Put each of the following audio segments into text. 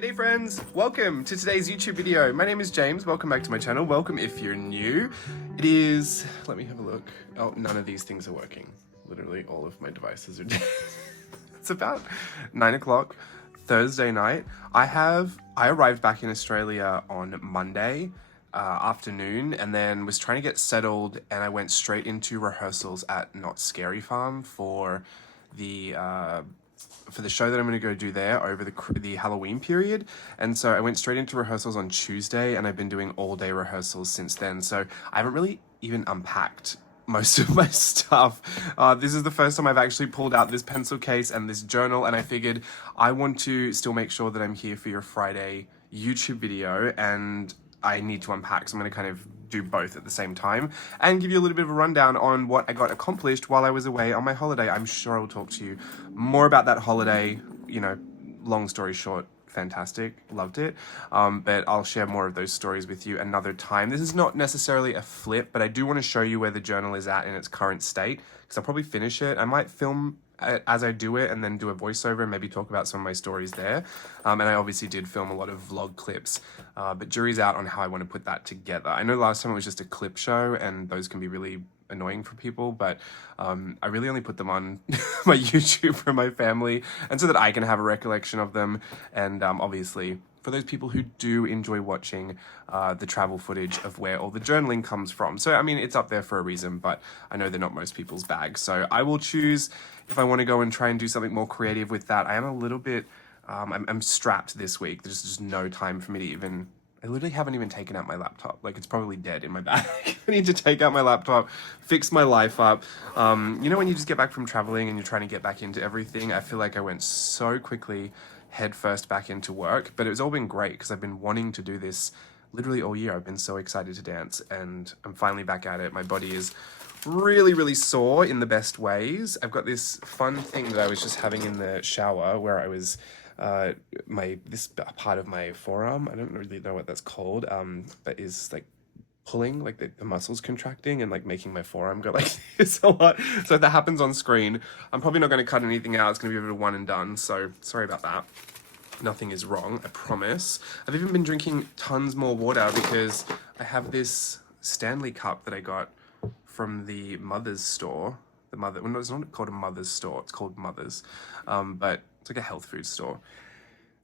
G'day friends, welcome to today's YouTube video. My name is James, welcome back to my channel. Welcome if you're new. It is, let me have a look. Oh, none of these things are working. Literally all of my devices are dead. It's about 9 o'clock Thursday night. I arrived back in Australia on Monday afternoon and then was trying to get settled, and I went straight into rehearsals at Not Scary Farm for the show that I'm going to go do there over the Halloween period. And so I went straight into rehearsals on Tuesday, and I've been doing all day rehearsals since then. So I haven't really even unpacked most of my stuff. This is the first time I've actually pulled out this pencil case and this journal, and I figured I want to still make sure that I'm here for your Friday YouTube video, and I need to unpack. So I'm going to kind of do both at the same time and give you a little bit of a rundown on what I got accomplished while I was away on my holiday. I'm sure I will talk to you more about that holiday. You know, long story short, fantastic, loved it. But I'll share more of those stories with you another time. This is not necessarily a flip, but I do want to show you where the journal is at in its current state, because I'll probably finish it. I might film as I do it and then do a voiceover and maybe talk about some of my stories there. And I obviously did film a lot of vlog clips, but jury's out on how I want to put that together. I know last time it was just a clip show, and those can be really annoying for people, but I really only put them on my YouTube for my family and so that I can have a recollection of them. And obviously for those people who do enjoy watching the travel footage of where all the journaling comes from. So, I mean, it's up there for a reason, but I know they're not most people's bag. So I will choose if I want to go and try and do something more creative with that. I am a little bit, I'm strapped this week. There's just no time for me to even, I literally haven't even taken out my laptop. Like, it's probably dead in my bag. I need to take out my laptop, fix my life up. You know, when you just get back from traveling and you're trying to get back into everything, I feel like I went so quickly head first back into work, but it's all been great because I've been wanting to do this literally all year. I've been so excited to dance, and I'm finally back at it. My body is really, really sore in the best ways. I've got this fun thing that I was just having in the shower where I was, this part of my forearm, I don't really know what that's called, but is like pulling, like the muscles contracting and like making my forearm go like this a lot. So if that happens on screen, I'm probably not going to cut anything out. It's going to be a bit of one and done. So sorry about that. Nothing is wrong, I promise. I've even been drinking tons more water because I have this Stanley cup that I got from the Mother's store. Well, no, it's not called a Mother's store, it's called Mother's. But it's like a health food store.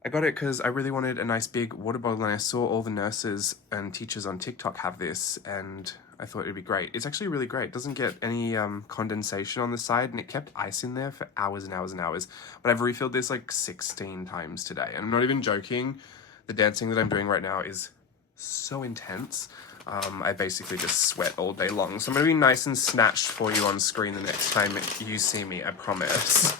I got it because I really wanted a nice big water bottle, and I saw all the nurses and teachers on TikTok have this, and I thought it'd be great. It's actually really great. It doesn't get any condensation on the side, and it kept ice in there for hours and hours and hours. But I've refilled this like 16 times today, and I'm not even joking. The dancing that I'm doing right now is so intense. I basically just sweat all day long. So I'm going to be nice and snatched for you on screen the next time you see me, I promise.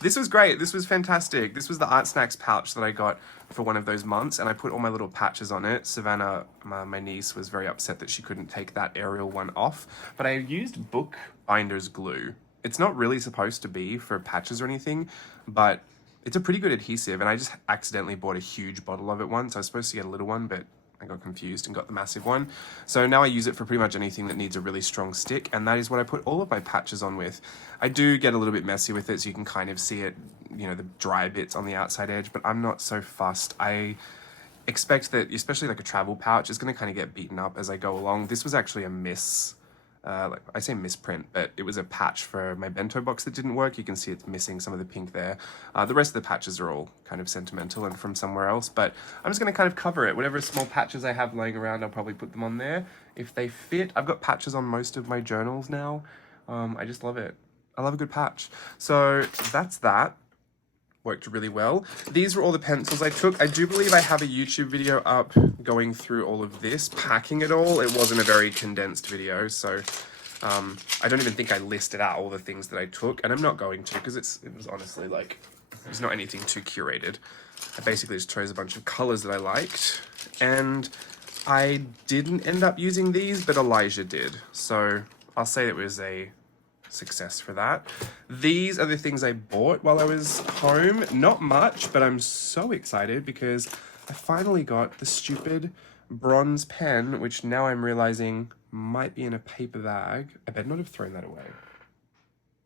This was great. This was fantastic. This was the Art Snacks pouch that I got for one of those months, and I put all my little patches on it. Savannah, my niece, was very upset that she couldn't take that aerial one off, but I used bookbinder's glue. It's not really supposed to be for patches or anything, but it's a pretty good adhesive, and I just accidentally bought a huge bottle of it once. I was supposed to get a little one, but I got confused and got the massive one. So now I use it for pretty much anything that needs a really strong stick, and that is what I put all of my patches on with. I do get a little bit messy with it, so you can kind of see it, you know, the dry bits on the outside edge, but I'm not so fussed. I expect that, especially like a travel pouch, is going to kind of get beaten up as I go along. This was actually a like I say misprint, but it was a patch for my bento box that didn't work. You can see it's missing some of the pink there. The rest of the patches are all kind of sentimental and from somewhere else, but I'm just going to kind of cover it. Whatever small patches I have laying around, I'll probably put them on there if they fit. I've got patches on most of my journals now. I just love it. I love a good patch. So that's that. Worked really well. These were all the pencils I took. I do believe I have a YouTube video up going through all of this, packing it all. It wasn't a very condensed video, so I don't even think I listed out all the things that I took, and I'm not going to because it was honestly like, there's not anything too curated. I basically just chose a bunch of colors that I liked, and I didn't end up using these, but Elijah did. So I'll say it was a success for that. These are the things I bought while I was home. Not much, but I'm so excited because I finally got the stupid bronze pen, which now I'm realizing might be in a paper bag. I better not have thrown that away.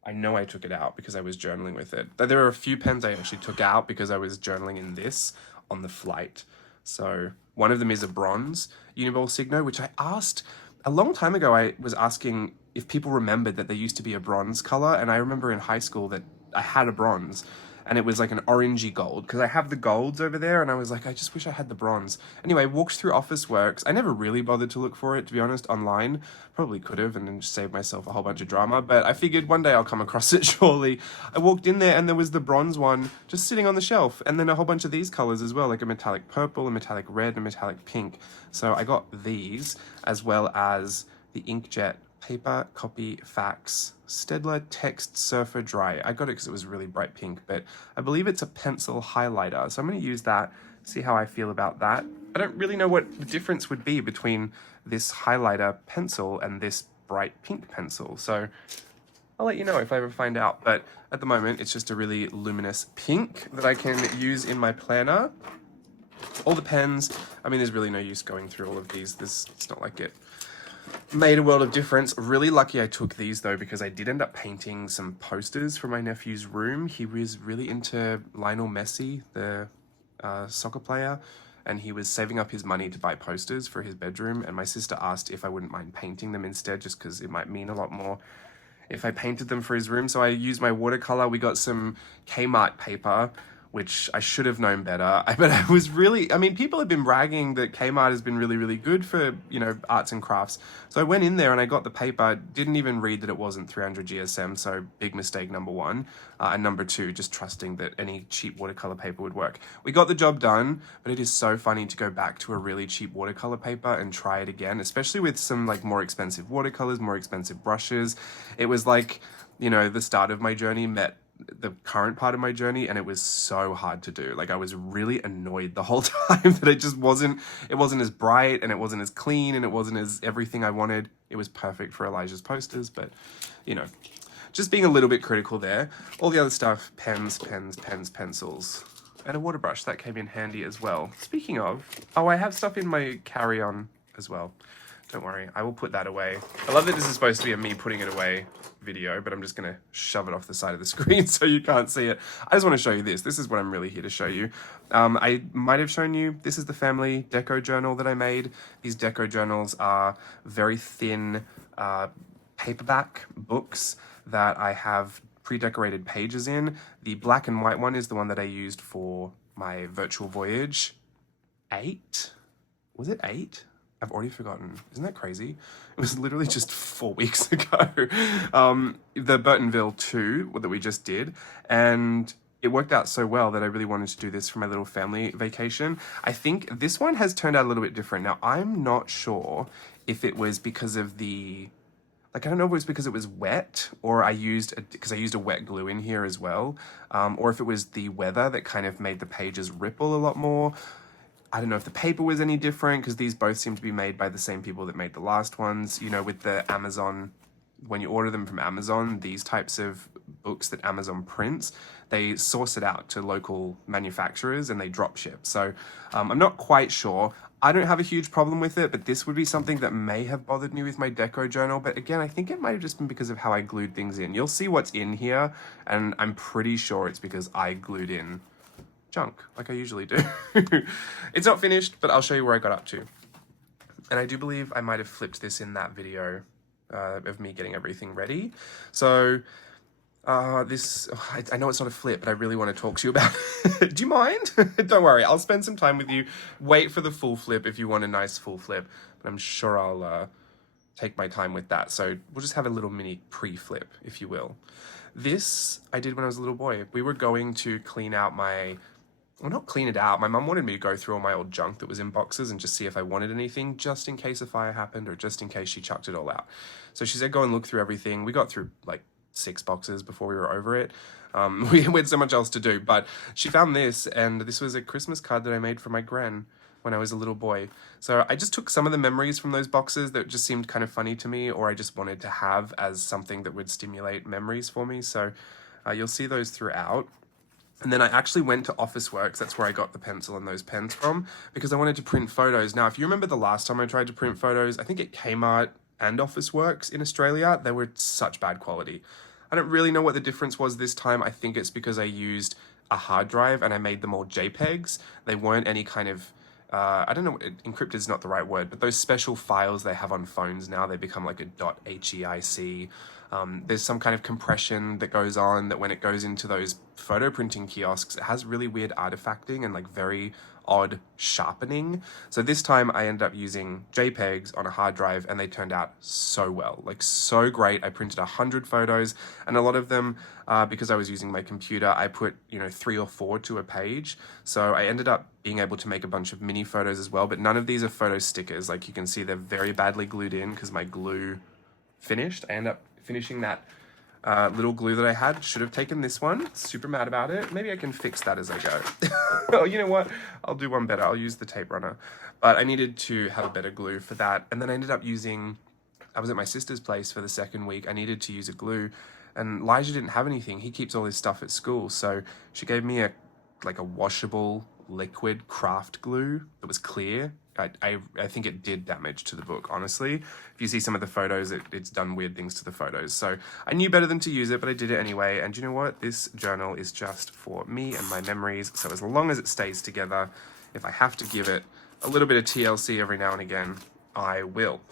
I know I took it out because I was journaling with it. There are a few pens I actually took out because I was journaling in this on the flight. So one of them is a bronze Uniball Signo, which I asked a long time ago. I was asking if people remembered that there used to be a bronze color, and I remember in high school that I had a bronze, and it was like an orangey gold, because I have the golds over there, and I was like, I just wish I had the bronze. Anyway, walked through Officeworks. I never really bothered to look for it, to be honest, online. Probably could have, and then just saved myself a whole bunch of drama, but I figured one day I'll come across it, surely. I walked in there, and there was the bronze one just sitting on the shelf, and then a whole bunch of these colors as well, like a metallic purple, a metallic red, and a metallic pink. So I got these, as well as the inkjet paper, copy, fax, Stedler Text Surfer Dry. I got it because it was really bright pink, but I believe it's a pencil highlighter. So I'm going to use that, see how I feel about that. I don't really know what the difference would be between this highlighter pencil and this bright pink pencil. So I'll let you know if I ever find out. But at the moment, it's just a really luminous pink that I can use in my planner. All the pens, I mean, there's really no use going through all of these. It's not like it made a world of difference. Really lucky I took these though, because I did end up painting some posters for my nephew's room. He was really into Lionel Messi, the soccer player, and he was saving up his money to buy posters for his bedroom, and my sister asked if I wouldn't mind painting them instead, just because it might mean a lot more if I painted them for his room. So I used my watercolor. We got some Kmart paper, which I should have known better. But I was really, I mean, people have been bragging that Kmart has been really, really good for, you know, arts and crafts. So I went in there and I got the paper, didn't even read that it wasn't 300 GSM, so big mistake, number one. And number two, just trusting that any cheap watercolor paper would work. We got the job done, but it is so funny to go back to a really cheap watercolor paper and try it again, especially with some like more expensive watercolors, more expensive brushes. It was like, you know, the start of my journey met the current part of my journey, and it was so hard to do. Like, I was really annoyed the whole time that it just wasn't as bright, and it wasn't as clean, and it wasn't as everything I wanted. It was perfect for Elijah's posters, but you know, just being a little bit critical there. All the other stuff, pens, pencils, and a water brush, that came in handy as well. Speaking of, oh, I have stuff in my carry-on as well. Don't worry, I will put that away. I love that this is supposed to be a me putting it away video, but I'm just gonna shove it off the side of the screen so you can't see it. I just want to show you this. This is what I'm really here to show you. I might have shown you, this is the family deco journal that I made. These deco journals are very thin paperback books that I have pre-decorated pages in. The black and white one is the one that I used for my virtual voyage. 8? Was it 8? I've already forgotten. Isn't that crazy? It was literally just 4 weeks ago. The Burtonville 2 that we just did, and it worked out so well that I really wanted to do this for my little family vacation. I think this one has turned out a little bit different. Now, I'm not sure if it was because of the, like, I don't know if it was because it was wet, or because I used a wet glue in here as well, or if it was the weather that kind of made the pages ripple a lot more. I don't know if the paper was any different, because these both seem to be made by the same people that made the last ones. You know, with the Amazon, when you order them from Amazon, these types of books that Amazon prints, they source it out to local manufacturers and they drop ship. So I'm not quite sure. I don't have a huge problem with it, but this would be something that may have bothered me with my deco journal. But again, I think it might have just been because of how I glued things in. You'll see what's in here, and I'm pretty sure it's because I glued in junk, like I usually do. It's not finished, but I'll show you where I got up to. And I do believe I might have flipped this in that video of me getting everything ready. So this, I know it's not a flip, but I really want to talk to you about it. Do you mind? Don't worry, I'll spend some time with you. Wait for the full flip if you want a nice full flip, but I'm sure I'll take my time with that. So we'll just have a little mini pre-flip, if you will. This I did when I was a little boy. We were going to clean out well, not clean it out. My mum wanted me to go through all my old junk that was in boxes and just see if I wanted anything, just in case a fire happened, or just in case she chucked it all out. So she said, go and look through everything. We got through like 6 boxes before we were over it. We had so much else to do, but she found this, and this was a Christmas card that I made for my gran when I was a little boy. So I just took some of the memories from those boxes that just seemed kind of funny to me, or I just wanted to have as something that would stimulate memories for me. So you'll see those throughout. And then I actually went to Officeworks, that's where I got the pencil and those pens from, because I wanted to print photos. Now, if you remember the last time I tried to print photos, I think at Kmart and Officeworks in Australia, they were such bad quality. I don't really know what the difference was this time. I think it's because I used a hard drive and I made them all JPEGs. They weren't any kind of I don't know, encrypted is not the right word, but those special files they have on phones now, they become like a .heic. There's some kind of compression that goes on that when it goes into those photo printing kiosks, it has really weird artifacting and like very odd sharpening. So this time I ended up using JPEGs on a hard drive and they turned out so well, like so great. I printed 100 photos and a lot of them, because I was using my computer, I put, 3 or 4 to a page. So I ended up being able to make a bunch of mini photos as well, but none of these are photo stickers. Like you can see, they're very badly glued in because my glue finished. I ended up finishing that little glue that I had. Should have taken this one. Super mad about it. Maybe I can fix that as I go. Oh, you know what? I'll do one better. I'll use the tape runner. But I needed to have a better glue for that. And then I ended up using, I was at my sister's place for the second week. I needed to use a glue and Elijah didn't have anything. He keeps all his stuff at school. So she gave me a washable liquid craft glue that was clear. I think it did damage to the book, honestly. If you see some of the photos, it's done weird things to the photos. So I knew better than to use it, but I did it anyway. And you know what? This journal is just for me and my memories. So as long as it stays together, if I have to give it a little bit of TLC every now and again, I will.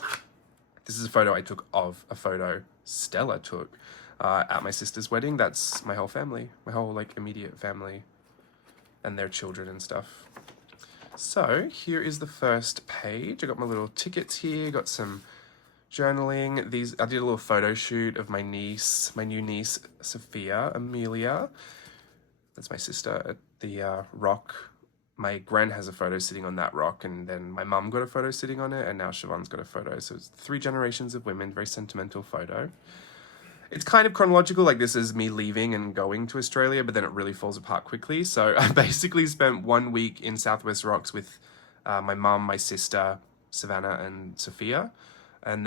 This is a photo I took of a photo Stella took at my sister's wedding. That's my whole family, my whole immediate family and their children and stuff. So here is the first page. I got my little tickets here, got some journaling. I did a little photo shoot of my niece, my new niece, Sophia Amelia. That's my sister at the rock. My gran has a photo sitting on that rock, and then my mum got a photo sitting on it, and now Siobhan's got a photo. So it's 3 generations of women, very sentimental photo. It's kind of chronological, like this is me leaving and going to Australia, but then it really falls apart quickly. So I basically spent 1 week in Southwest Rocks with my mum, my sister, Savannah and Sophia, and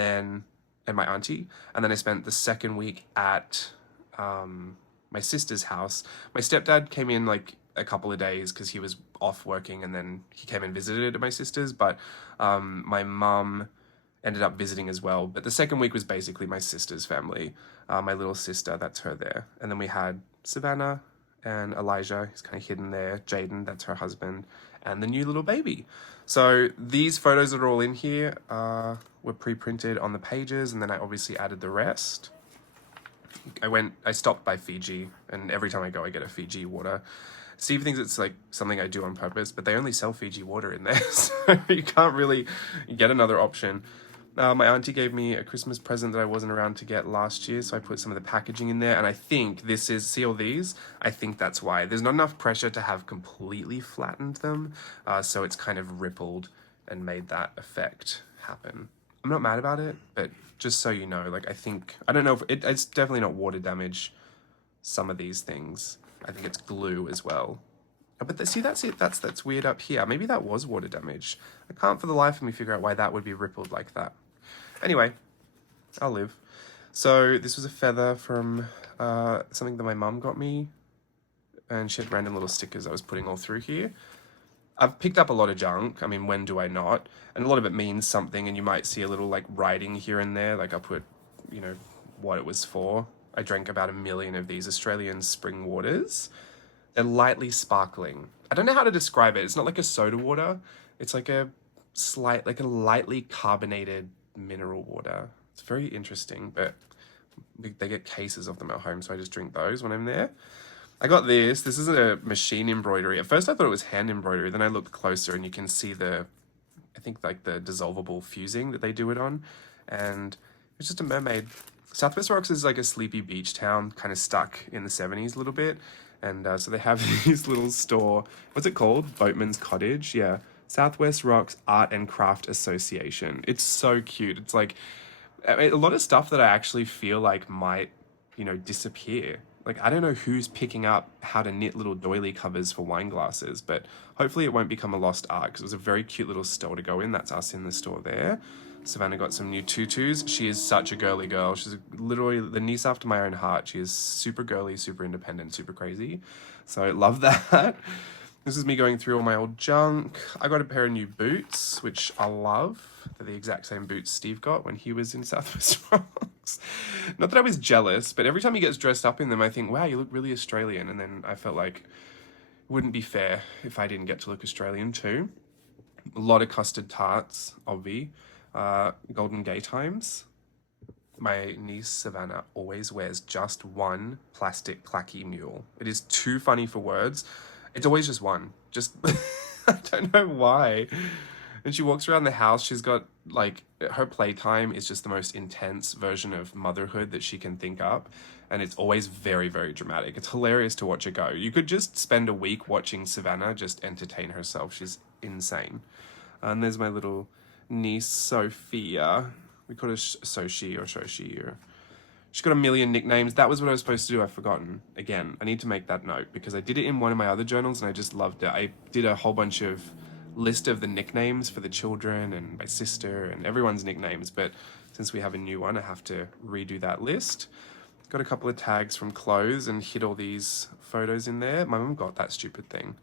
my auntie. And then I spent the second week at my sister's house. My stepdad came in a couple of days because he was off working, and then he came and visited at my sister's, but my mum ended up visiting as well. But the second week was basically my sister's family. My little sister, that's her there. And then we had Savannah and Elijah, he's kind of hidden there. Jaden, that's her husband, and the new little baby. So these photos that are all in here were pre-printed on the pages, and then I obviously added the rest. I stopped by Fiji, and every time I go I get a Fiji water. Steve thinks it's something I do on purpose, but they only sell Fiji water in there, so you can't really get another option. My auntie gave me a Christmas present that I wasn't around to get last year, so I put some of the packaging in there, and I think this is, see all these? I think that's why. There's not enough pressure to have completely flattened them, so it's kind of rippled and made that effect happen. I'm not mad about it, but just so you know, I don't know if it's definitely not water damage, some of these things. I think it's glue as well. But see, that's it. That's weird up here. Maybe that was water damage. I can't for the life of me figure out why that would be rippled like that. Anyway, I'll live. So this was a feather from something that my mum got me. And she had random little stickers I was putting all through here. I've picked up a lot of junk. I mean, when do I not? And a lot of it means something, and you might see a little writing here and there. I'll put, what it was for. I drank about 1 million of these Australian spring waters. They're lightly sparkling. I don't know how to describe it. It's not like a soda water. It's like a lightly carbonated mineral water. It's very interesting, but they get cases of them at home, so I just drink those when I'm there. I got this. This isn't a machine embroidery. At first I thought it was hand embroidery. Then I looked closer and you can see the dissolvable fusing that they do it on. And it's just a mermaid. Southwest Rocks is like a sleepy beach town, kind of stuck in the 70s a little bit. And so they have this little store. What's it called? Boatman's Cottage. Yeah. Southwest Rocks Art and Craft Association. It's so cute. It's a lot of stuff that I actually feel might, disappear. I don't know who's picking up how to knit little doily covers for wine glasses, but hopefully it won't become a lost art because it was a very cute little store to go in. That's us in the store there. Savannah got some new tutus. She is such a girly girl. She's literally the niece after my own heart. She is super girly, super independent, super crazy. So I love that. This is me going through all my old junk. I got a pair of new boots, which I love. They're the exact same boots Steve got when he was in Southwest Rocks. Not that I was jealous, but every time he gets dressed up in them, I think, wow, you look really Australian. And then I felt like Wouldn't be fair if I didn't get to look Australian too. A lot of custard tarts, obvi. Golden Gay Times. My niece Savannah always wears just one plastic clacky mule. It is too funny for words. It's always just one. Just, I don't know why. And she walks around the house. She's got like, her playtime is just the most intense version of motherhood that she can think up. And it's always very, very dramatic. It's hilarious to watch her go. You could just spend a week watching Savannah just entertain herself. She's insane. And there's my little niece, Sophia. We call her Soshi or Shoshi. Or... She's got a million nicknames. That was what I was supposed to do. I've forgotten. Again, I need to make that note because I did it in one of my other journals and I just loved it. I did a whole bunch of list of the nicknames for the children and my sister and everyone's nicknames. But since we have a new one, I have to redo that list. Got a couple of tags from clothes and hid all these photos in there. My mum got that stupid thing.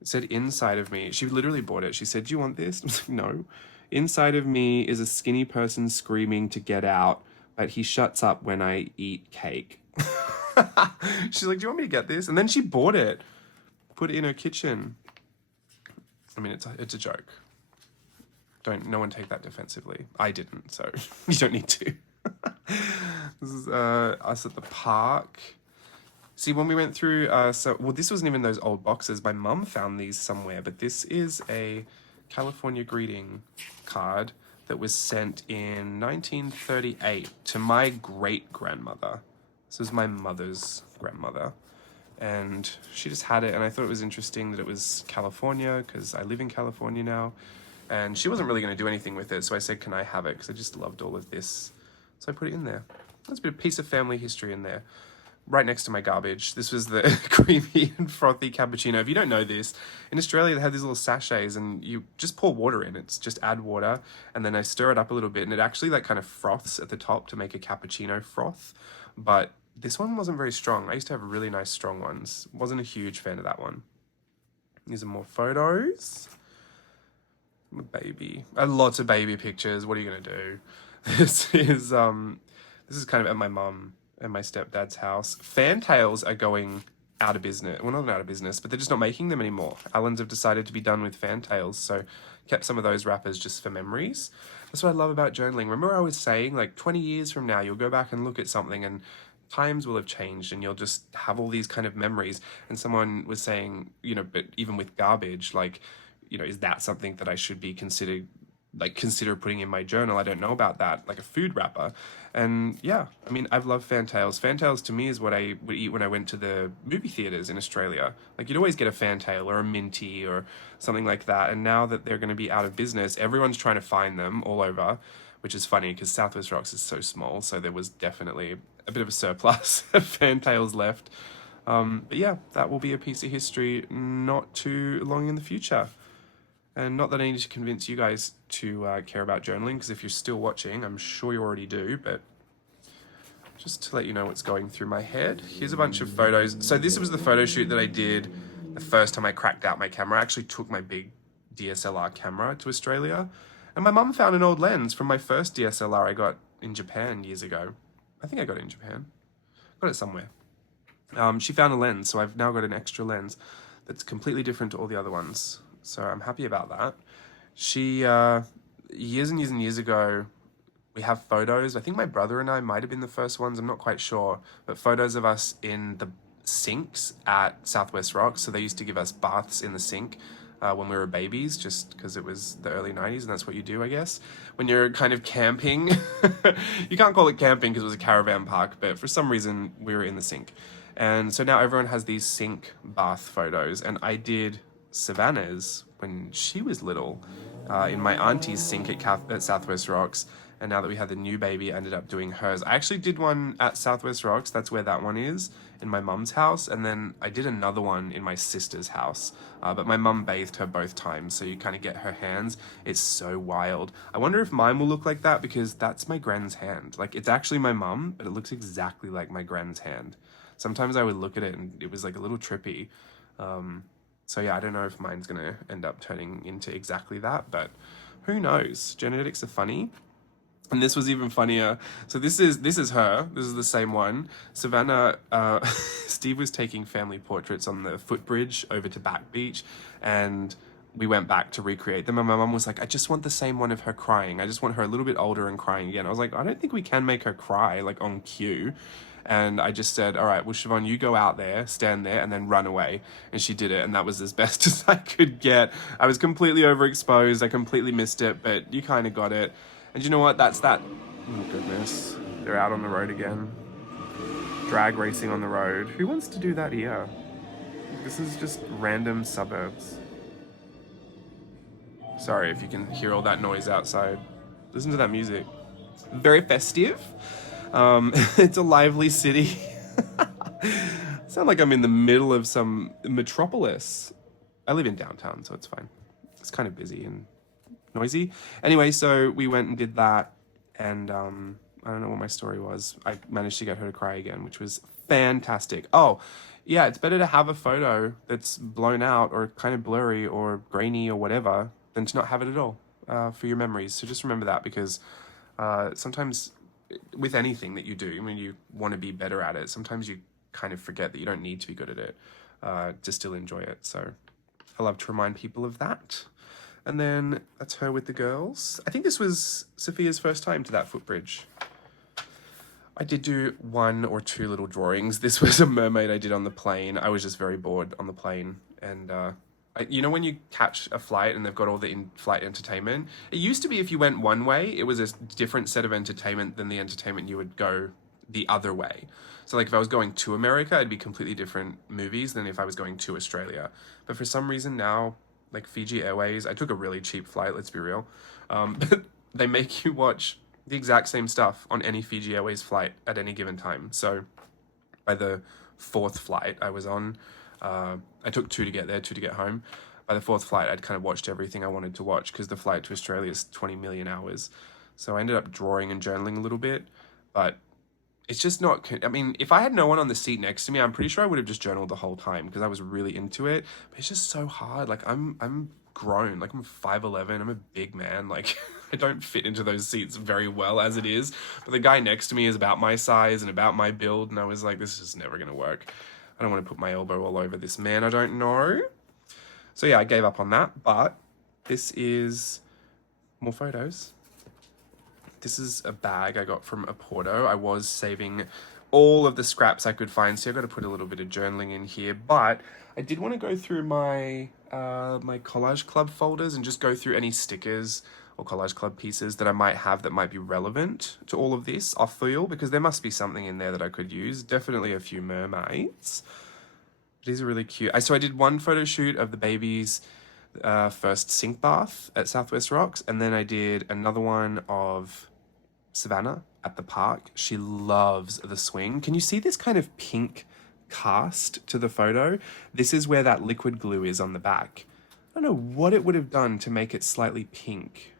It said inside of me. She literally bought it. She said, "Do you want this?" I was like, "No." Inside of me is a skinny person screaming to get out, but he shuts up when I eat cake. She's like, "Do you want me to get this?" And then she bought it, put it in her kitchen. I mean, it's a joke. No one take that defensively. I didn't, so you don't need to. This is us at the park. See, when we went through, this wasn't even those old boxes. My mum found these somewhere, but this is a California greeting card that was sent in 1938 to my great-grandmother. This was my mother's grandmother. And she just had it, and I thought it was interesting that it was California, because I live in California now. And she wasn't really going to do anything with it, so I said, "Can I have it?" Because I just loved all of this. So I put it in there. There's a bit of piece of family history in there. Right next to my garbage. This was the creamy and frothy cappuccino. If you don't know this, in Australia they have these little sachets and you just pour water in. It's just add water and then I stir it up a little bit and it actually like kind of froths at the top to make a cappuccino froth. But this one wasn't very strong. I used to have really nice strong ones. Wasn't a huge fan of that one. These are more photos. I'm a baby. Lots of baby pictures. What are you gonna do? This is kind of at my mum and my stepdad's house. Fantails are going out of business. Well, not out of business, but they're just not making them anymore. Allens have decided to be done with fantails, so kept some of those wrappers just for memories. That's what I love about journaling. Remember I was saying, like 20 years from now, you'll go back and look at something and times will have changed and you'll just have all these kind of memories. And someone was saying, but even with garbage, like, is that something that I should be consider putting in my journal? I don't know about that, like a food wrapper. And yeah, I mean, I've loved fantails. Fantails to me is what I would eat when I went to the movie theaters in Australia. Like you'd always get a fantail or a minty or something like that. And now that they're going to be out of business, everyone's trying to find them all over, which is funny because Southwest Rocks is so small. So there was definitely a bit of a surplus of fantails left. But yeah, that will be a piece of history not too long in the future. And not that I need to convince you guys to care about journaling, because if you're still watching, I'm sure you already do, but just to let you know what's going through my head. Here's a bunch of photos. So this was the photo shoot that I did the first time I cracked out my camera. I actually took my big DSLR camera to Australia, and my mum found an old lens from my first DSLR I got in Japan years ago. I think I got it in Japan. Got it somewhere. She found a lens, so I've now got an extra lens that's completely different to all the other ones. So I'm happy about that. She, years and years and years ago, we have photos. I think my brother and I might have been the first ones. I'm not quite sure. But photos of us in the sinks at Southwest Rocks. So they used to give us baths in the sink when we were babies, just because it was the early 90s and that's what you do, I guess. When you're kind of camping. You can't call it camping because it was a caravan park, but for some reason we were in the sink. And so now everyone has these sink bath photos. And I did Savannah's when she was little in my auntie's sink at Southwest Rocks, and now that we had the new baby, I ended up doing hers. I actually did one at Southwest Rocks, that's where that one is, in my mum's house, and then I did another one in my sister's house, but my mum bathed her both times, so you kind of get her hands. It's so wild. I wonder if mine will look like that, because that's my gran's hand. Like, it's actually my mum, but it looks exactly like my gran's hand. Sometimes I would look at it and it was like a little trippy. So yeah, I don't know if mine's going to end up turning into exactly that, but who knows? Genetics are funny. And this was even funnier. So this is her. This is the same one. Savannah, Steve was taking family portraits on the footbridge over to Back Beach, and we went back to recreate them. And my mum was like, "I just want the same one of her crying. I just want her a little bit older and crying again." I was like, "I don't think we can make her cry like on cue." And I just said, "All right, well, Siobhan, you go out there, stand there, and then run away." And she did it, and that was as best as I could get. I was completely overexposed. I completely missed it, but you kind of got it. And you know what? That's that. Oh, goodness. They're out on the road again. Drag racing on the road. Who wants to do that here? This is just random suburbs. Sorry if you can hear all that noise outside. Listen to that music. Very festive. It's a lively city. Sound like I'm in the middle of some metropolis. I live in downtown, so it's fine. It's kind of busy and noisy. Anyway, so we went and did that, and I don't know what my story was. I managed to get her to cry again, which was fantastic. Oh, yeah, it's better to have a photo that's blown out or kind of blurry or grainy or whatever than to not have it at all for your memories. So just remember that, because sometimes with anything that you do, when you want to be better at it, sometimes you kind of forget that you don't need to be good at it to still enjoy it. So I love to remind people of that. And then that's her with the girls. I think this was Sophia's first time to that footbridge. I did do 1 or 2 little drawings. This was a mermaid I did on the plane. I was just very bored on the plane. And you know when you catch a flight and they've got all the in-flight entertainment? It used to be if you went one way, it was a different set of entertainment than the entertainment you would go the other way. So like if I was going to America, it'd be completely different movies than if I was going to Australia. But for some reason now, like Fiji Airways, I took a really cheap flight, let's be real. But they make you watch the exact same stuff on any Fiji Airways flight at any given time. So by the 4th flight I was on, I took 2 to get there, 2 to get home. By the 4th flight, I'd kind of watched everything I wanted to watch, because the flight to Australia is 20 million hours. So I ended up drawing and journaling a little bit, but it's just not, I mean, if I had no one on the seat next to me, I'm pretty sure I would have just journaled the whole time, because I was really into it. But it's just so hard. Like I'm grown, like I'm 5'11", I'm a big man. Like I don't fit into those seats very well as it is. But the guy next to me is about my size and about my build, and I was like, this is just never gonna work. I don't want to put my elbow all over this man I don't know. So yeah, I gave up on that, but this is more photos. This is a bag I got from a Porto. I was saving all of the scraps I could find, so I've got to put a little bit of journaling in here, but I did want to go through my my Collage Club folders and just go through any stickers or Collage Club pieces that I might have that might be relevant to all of this, I feel, because there must be something in there that I could use. Definitely a few mermaids. These are really cute. So I did one photo shoot of the baby's first sink bath at Southwest Rocks, and then I did another one of Savannah at the park. She loves the swing. Can you see this kind of pink cast to the photo? This is where that liquid glue is on the back. I don't know what it would have done to make it slightly pink,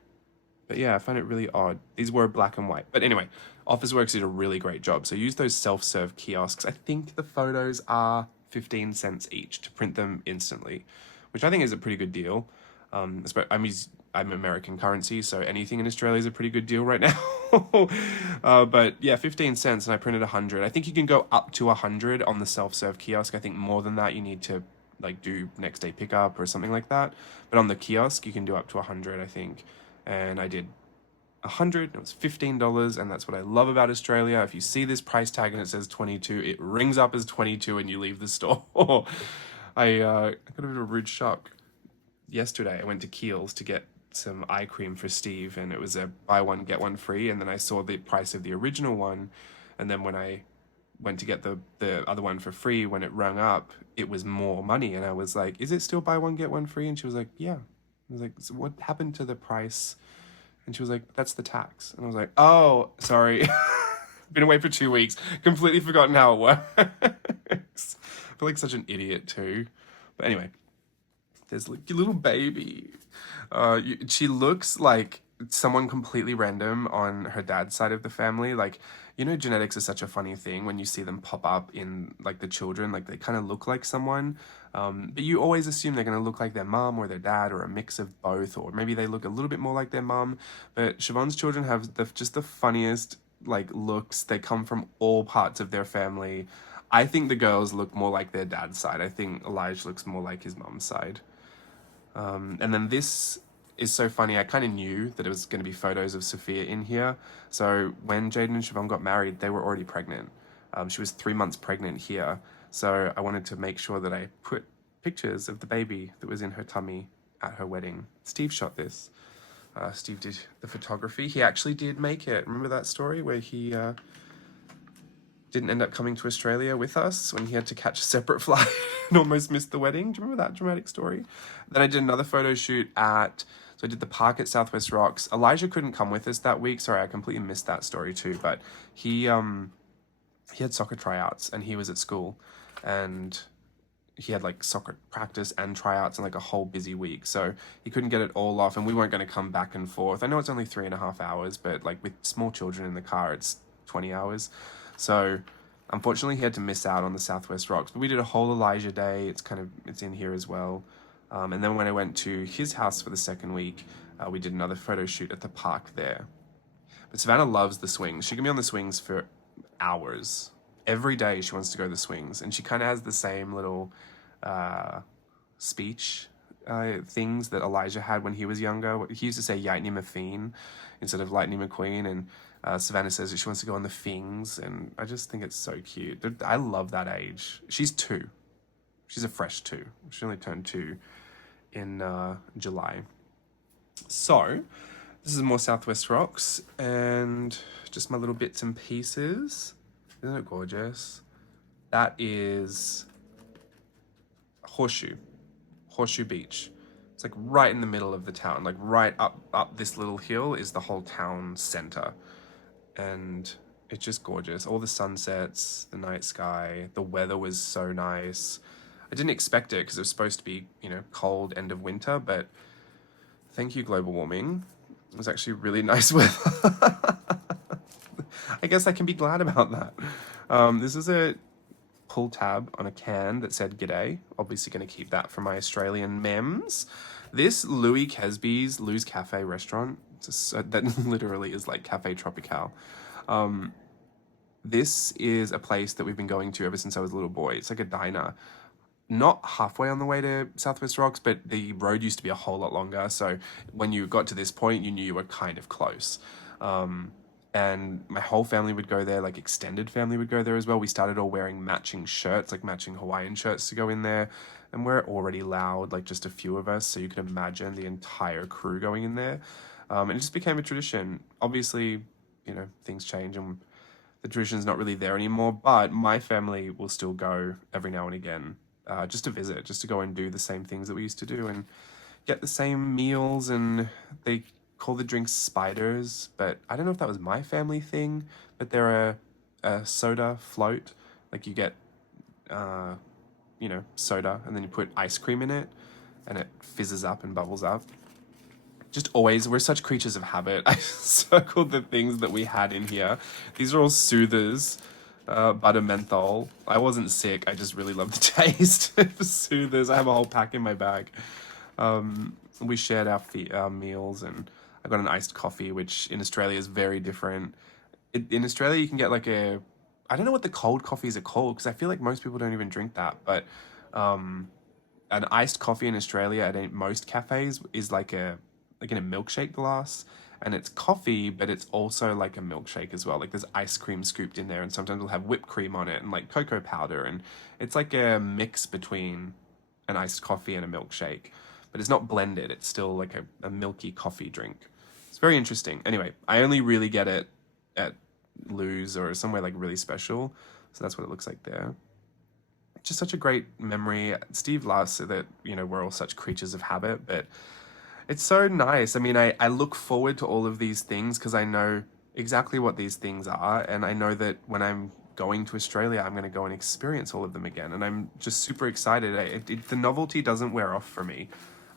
but yeah, I find it really odd. These were black and white. But anyway, Officeworks did a really great job. So use those self-serve kiosks. I think the photos are 15 cents each to print them instantly, which I think is a pretty good deal. I'm American currency, so anything in Australia is a pretty good deal right now. But yeah, 15 cents, and I printed 100. I think you can go up to 100 on the self-serve kiosk. I think more than that, you need to like do next day pickup or something like that. But on the kiosk, you can do up to 100, I think. And I did 100, it was $15, and that's what I love about Australia. If you see this price tag and it says 22, it rings up as 22 and you leave the store. I got a bit of a rude shock. Yesterday, I went to Kiehl's to get some eye cream for Steve, and it was a buy one, get one free, and then I saw the price of the original one, and then when I went to get the other one for free, when it rung up, it was more money, and I was like, is it still buy one, get one free? And she was like, yeah. I was like, so what happened to the price? And she was like, that's the tax. And I was like, oh, sorry. Been away for 2 weeks. Completely forgotten how it works. I feel like such an idiot too. But anyway, there's like your little baby. She looks like someone completely random on her dad's side of the family. Like, you know, genetics is such a funny thing when you see them pop up in like the children, like they kind of look like someone. But you always assume they're going to look like their mom or their dad or a mix of both, or maybe they look a little bit more like their mom. But Siobhan's children have just the funniest like looks. They come from all parts of their family. I think the girls look more like their dad's side. I think Elijah looks more like his mom's side. And then this is so funny. I kind of knew that it was going to be photos of Sophia in here. So when Jaden and Siobhan got married, they were already pregnant. She was 3 months pregnant here. So I wanted to make sure that I put pictures of the baby that was in her tummy at her wedding. Steve shot this. Steve did the photography. He actually did make it. Remember that story where he didn't end up coming to Australia with us when he had to catch a separate flight and almost missed the wedding? Do you remember that dramatic story? Then I did another photo shoot so I did the park at Southwest Rocks. Elijah couldn't come with us that week. Sorry, I completely missed that story too. But he had soccer tryouts and he was at school and he had like soccer practice and tryouts and like a whole busy week. So he couldn't get it all off and we weren't going to come back and forth. I know it's only 3.5 hours, but like with small children in the car, it's 20 hours. So unfortunately he had to miss out on the Southwest Rocks, but we did a whole Elijah day. It's in here as well. And then when I went to his house for the second week, we did another photo shoot at the park there. But Savannah loves the swings. She can be on the swings for hours. Every day she wants to go to the swings, and she kind of has the same little speech things that Elijah had when he was younger. He used to say Lightning McQueen instead of Lightning McQueen, and Savannah says that she wants to go on the things, and I just think it's so cute. I love that age. She's 2. She's a fresh 2. She only turned 2 in July. So this is more Southwest Rocks and just my little bits and pieces. Isn't it gorgeous? That is Horseshoe Beach. It's like right in the middle of the town, like right up this little hill is the whole town center. And it's just gorgeous. All the sunsets, the night sky, the weather was so nice. I didn't expect it because it was supposed to be, cold end of winter, but thank you, global warming. It was actually really nice weather. I guess I can be glad about that. This is a pull tab on a can that said G'day. Obviously going to keep that for my Australian memes. This Louis Kesby's Lou's Cafe restaurant, that literally is like Cafe Tropical. This is a place that we've been going to ever since I was a little boy. It's like a diner. Not halfway on the way to Southwest Rocks, but the road used to be a whole lot longer. So when you got to this point, you knew you were kind of close. And my whole family would go there, like extended family would go there as well. We started all wearing matching shirts, like matching Hawaiian shirts to go in there. And we're already loud, like just a few of us. So you can imagine the entire crew going in there. And it just became a tradition. Obviously, things change and the tradition's not really there anymore. But my family will still go every now and again. Just to visit, just to go and do the same things that we used to do and get the same meals. And they call the drinks spiders, but I don't know if that was my family thing, but they're a soda float. Like you get, soda and then you put ice cream in it and it fizzes up and bubbles up. Just always, we're such creatures of habit. I circled the things that we had in here. These are all soothers. Butter menthol. I wasn't sick. I just really love the taste of soothers. I have a whole pack in my bag. We shared our meals, and I got an iced coffee, which in Australia is very different. In Australia, you can get like I don't know what the cold coffees are called because I feel like most people don't even drink that. But an iced coffee in Australia at most cafes is like in a milkshake glass. And it's coffee, but it's also like a milkshake as well. Like there's ice cream scooped in there, and sometimes we'll have whipped cream on it and like cocoa powder. And it's like a mix between an iced coffee and a milkshake. But it's not blended. It's still like a milky coffee drink. It's very interesting. Anyway, I only really get it at Lou's or somewhere like really special. So that's what it looks like there. Just such a great memory. Steve laughs that, we're all such creatures of habit, but it's so nice. I mean, I look forward to all of these things because I know exactly what these things are. And I know that when I'm going to Australia, I'm going to go and experience all of them again. And I'm just super excited. The novelty doesn't wear off for me.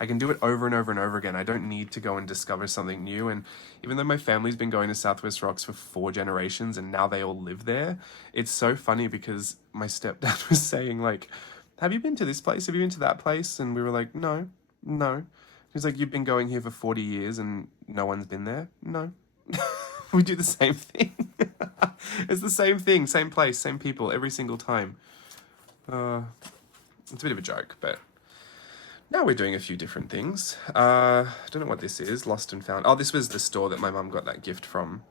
I can do it over and over and over again. I don't need to go and discover something new. And even though my family's been going to Southwest Rocks for 4 generations and now they all live there, it's so funny because my stepdad was saying like, have you been to this place? Have you been to that place? And we were like, no, no. He's like, you've been going here for 40 years and no one's been there? No. We do the same thing. It's the same thing, same place, same people every single time. It's a bit of a joke, but now we're doing a few different things. I don't know what this is, Lost and Found. Oh, this was the store that my mum got that gift from.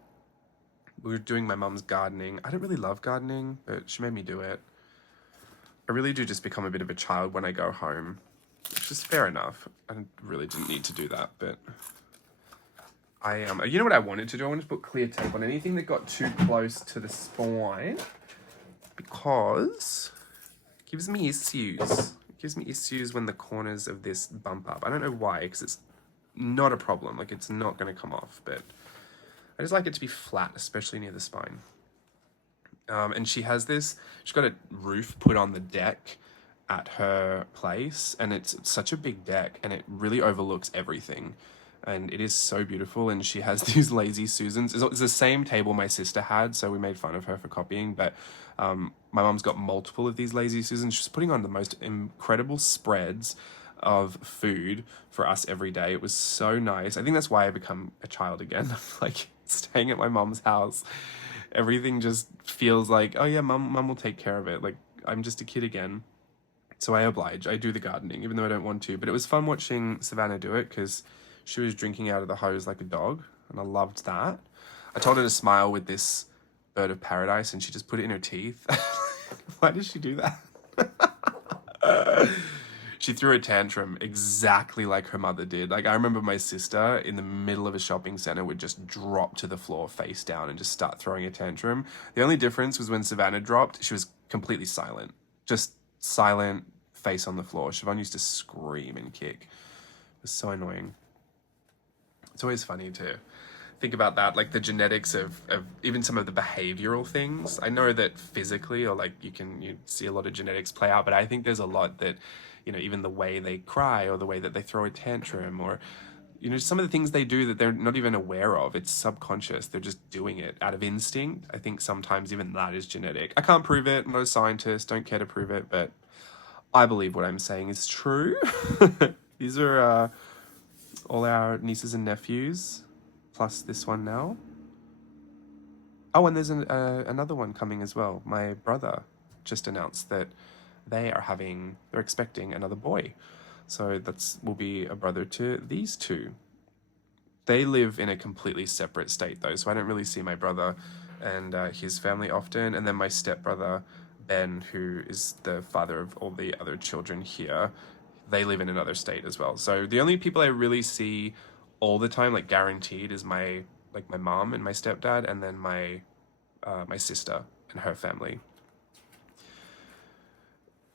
We were doing my mum's gardening. I don't really love gardening, but she made me do it. I really do just become a bit of a child when I go home, which is fair enough. I really didn't need to do that, but you know what I wanted to do? I wanted to put clear tape on anything that got too close to the spine because it gives me issues. It gives me issues when the corners of this bump up. I don't know why, because it's not a problem. Like, it's not going to come off, but I just like it to be flat, especially near the spine. And she's got a roof put on the deck at her place, and it's such a big deck, and it really overlooks everything. And it is so beautiful, and she has these lazy Susans. It's the same table my sister had, so we made fun of her for copying, but my mum's got multiple of these lazy Susans. She's putting on the most incredible spreads of food for us every day. It was so nice. I think that's why I become a child again. Like, staying at my mum's house, everything just feels like, oh yeah, mum will take care of it. Like, I'm just a kid again. So I oblige. I do the gardening, even though I don't want to. But it was fun watching Savannah do it, because she was drinking out of the hose like a dog, and I loved that. I told her to smile with this bird of paradise, and she just put it in her teeth. Why did she do that? She threw a tantrum exactly like her mother did. Like, I remember my sister in the middle of a shopping center would just drop to the floor face down and just start throwing a tantrum. The only difference was when Savannah dropped, she was completely silent. Just silent, face on the floor. Siobhan used to scream and kick. It was so annoying. It's always funny to think about that, like the genetics of even some of the behavioral things. I know that physically, or like you see a lot of genetics play out, but I think there's a lot that, you know, even the way they cry or the way that they throw a tantrum, or, you know, some of the things they do that they're not even aware of. It's subconscious. They're just doing it out of instinct. I think sometimes even that is genetic. I can't prove it. I'm not a scientist. Don't care to prove it, but I believe what I'm saying is true. These are all our nieces and nephews, plus this one now. Oh, and there's another one coming as well. My brother just announced that they're expecting another boy. So will be a brother to these two. They live in a completely separate state though, so I don't really see my brother and his family often. And then my stepbrother, Ben, who is the father of all the other children here, they live in another state as well. So the only people I really see all the time, like guaranteed, is my mom and my stepdad, and then my sister and her family.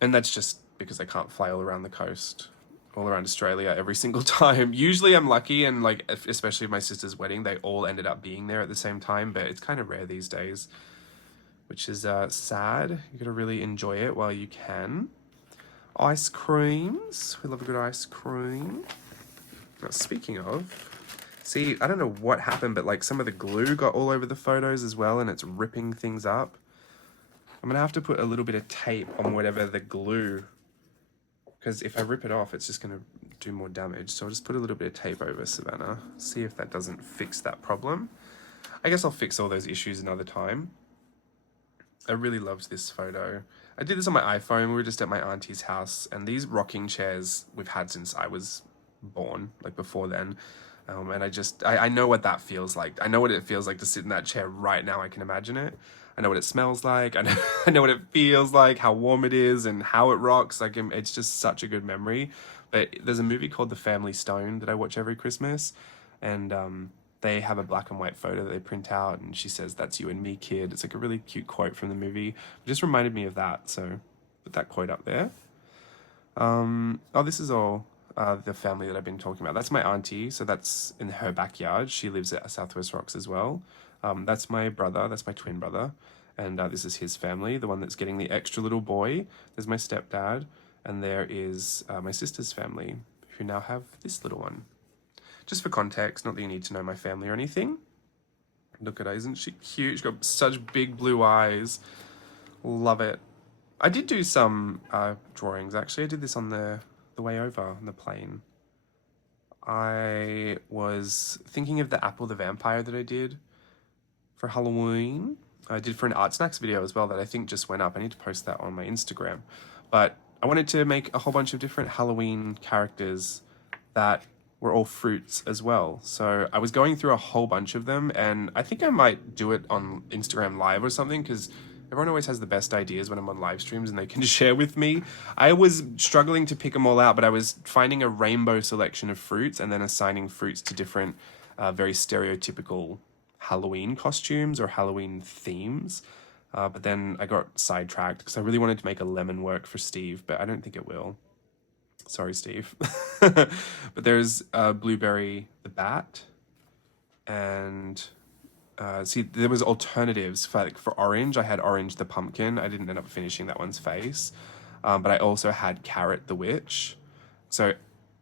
And that's just because I can't fly all around the coast, all around Australia every single time. Usually I'm lucky, and like, especially my sister's wedding, they all ended up being there at the same time, but it's kind of rare these days, which is sad. You gotta really enjoy it while you can. Ice creams. We love a good ice cream. Now, speaking of, see, I don't know what happened, but like some of the glue got all over the photos as well, and it's ripping things up. I'm gonna have to put a little bit of tape on whatever the glue, because if I rip it off, it's just gonna do more damage. So I'll just put a little bit of tape over Savannah, see if that doesn't fix that problem. I guess I'll fix all those issues another time. I really loved this photo. I did this on my iPhone. We were just at my auntie's house, and these rocking chairs we've had since I was born, like before then. And I know what that feels like. I know what it feels like to sit in that chair right now. I can imagine it. I know what it smells like. I know what it feels like, how warm it is, and how it rocks. Like, it's just such a good memory. But there's a movie called The Family Stone that I watch every Christmas, and they have a black and white photo that they print out, and she says, "That's you and me, kid." It's like a really cute quote from the movie. It just reminded me of that, so put that quote up there. Oh, this is all the family that I've been talking about. That's my auntie, so that's in her backyard. She lives at Southwest Rocks as well. That's my brother, that's my twin brother, and this is his family, the one that's getting the extra little boy. There's my stepdad, and there is my sister's family, who now have this little one. Just for context, not that you need to know my family or anything. Look at her, isn't she cute? She's got such big blue eyes. Love it. I did do some drawings, actually. I did this on the way over, on the plane. I was thinking of the Apple the Vampire that I did for Halloween. I did for an Art Snacks video as well that I think just went up. I need to post that on my Instagram. But I wanted to make a whole bunch of different Halloween characters that were all fruits as well. So I was going through a whole bunch of them, and I think I might do it on Instagram Live or something, because everyone always has the best ideas when I'm on live streams and they can share with me. I was struggling to pick them all out, but I was finding a rainbow selection of fruits and then assigning fruits to different very stereotypical Halloween costumes or Halloween themes. But then I got sidetracked because I really wanted to make a lemon work for Steve, but I don't think it will. Sorry, Steve. But there's Blueberry the Bat, and see, there was alternatives for Orange. I had Orange the Pumpkin. I didn't end up finishing that one's face. But I also had Carrot the Witch. So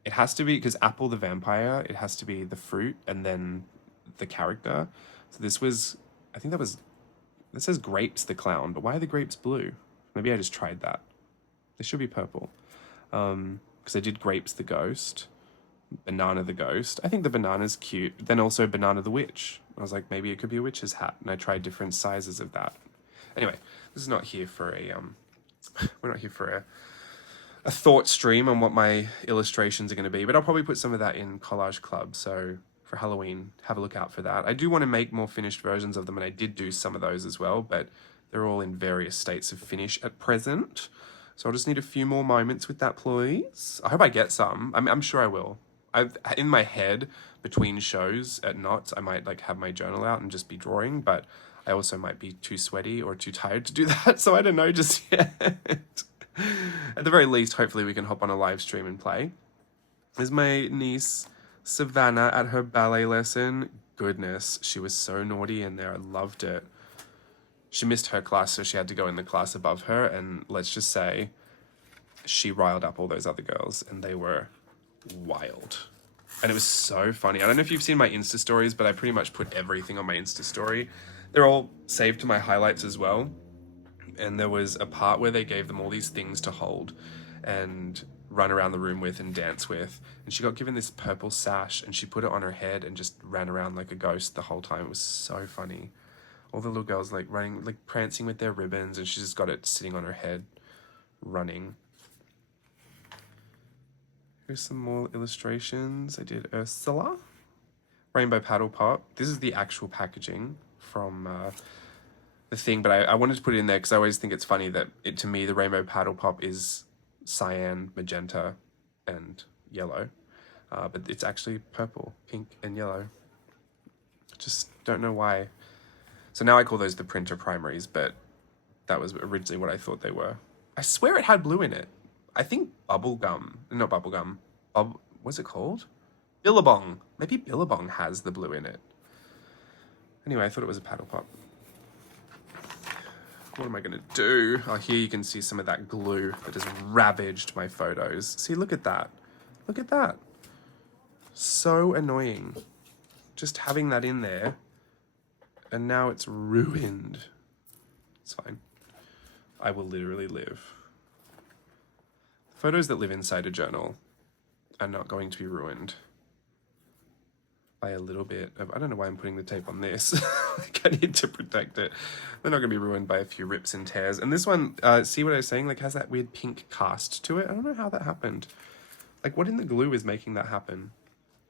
it has to be, because Apple the Vampire, it has to be the fruit and then the character. So this was, I think that says Grapes the Clown, but why are the grapes blue? Maybe I just tried that. They should be purple. Because I did Grapes the Ghost, Banana the Ghost. I think the banana's cute. Then also Banana the Witch. I was like, maybe it could be a witch's hat, and I tried different sizes of that. Anyway, this is not here for a we're not here for a thought stream on what my illustrations are going to be, but I'll probably put some of that in Collage Club. So for Halloween, have a look out for that. I do want to make more finished versions of them, and I did do some of those as well, but they're all in various states of finish at present. So I'll just need a few more moments with that, please. I hope I get some. I'm sure I will. In my head, between shows at Knots, I might like have my journal out and just be drawing, but I also might be too sweaty or too tired to do that, so I don't know just yet. At the very least, hopefully we can hop on a live stream and play. There's my niece, Savannah, at her ballet lesson. Goodness, she was so naughty in there. I loved it. She missed her class, so she had to go in the class above her, and let's just say she riled up all those other girls, and they were wild. And it was so funny. I don't know if you've seen my Insta stories, but I pretty much put everything on my Insta story. They're all saved to my highlights as well. And there was a part where they gave them all these things to hold and run around the room with and dance with. And she got given this purple sash, and she put it on her head and just ran around like a ghost the whole time. It was so funny. All the little girls like running, like prancing with their ribbons, and she just got it sitting on her head, running. Here's some more illustrations. I did Ursula. Rainbow Paddle Pop. This is the actual packaging from the thing, but I wanted to put it in there because I always think it's funny that to me, the Rainbow Paddle Pop is cyan, magenta, and yellow. But it's actually purple, pink, and yellow. Just don't know why. So now I call those the printer primaries, but that was originally what I thought they were. I swear it had blue in it. I think not bubblegum. What's it called? Billabong. Maybe Billabong has the blue in it. Anyway, I thought it was a paddle pop. What am I gonna do? Oh, here you can see some of that glue that has ravaged my photos. See, look at that. Look at that. So annoying. Just having that in there. And now it's ruined. It's fine. I will literally live. Photos that live inside a journal are not going to be ruined by a little bit of, I don't know why I'm putting the tape on this. Like I need to protect it. They're not gonna be ruined by a few rips and tears. And this one, see what I was saying? Like has that weird pink cast to it. I don't know how that happened. Like what in the glue is making that happen?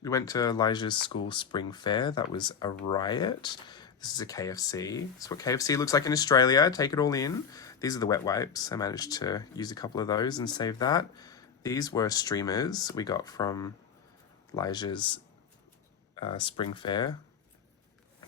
We went to Elijah's school spring fair. That was a riot. This is a KFC. This is what KFC looks like in Australia. Take it all in. These are the wet wipes. I managed to use a couple of those and save that. These were streamers we got from Elijah's spring fair.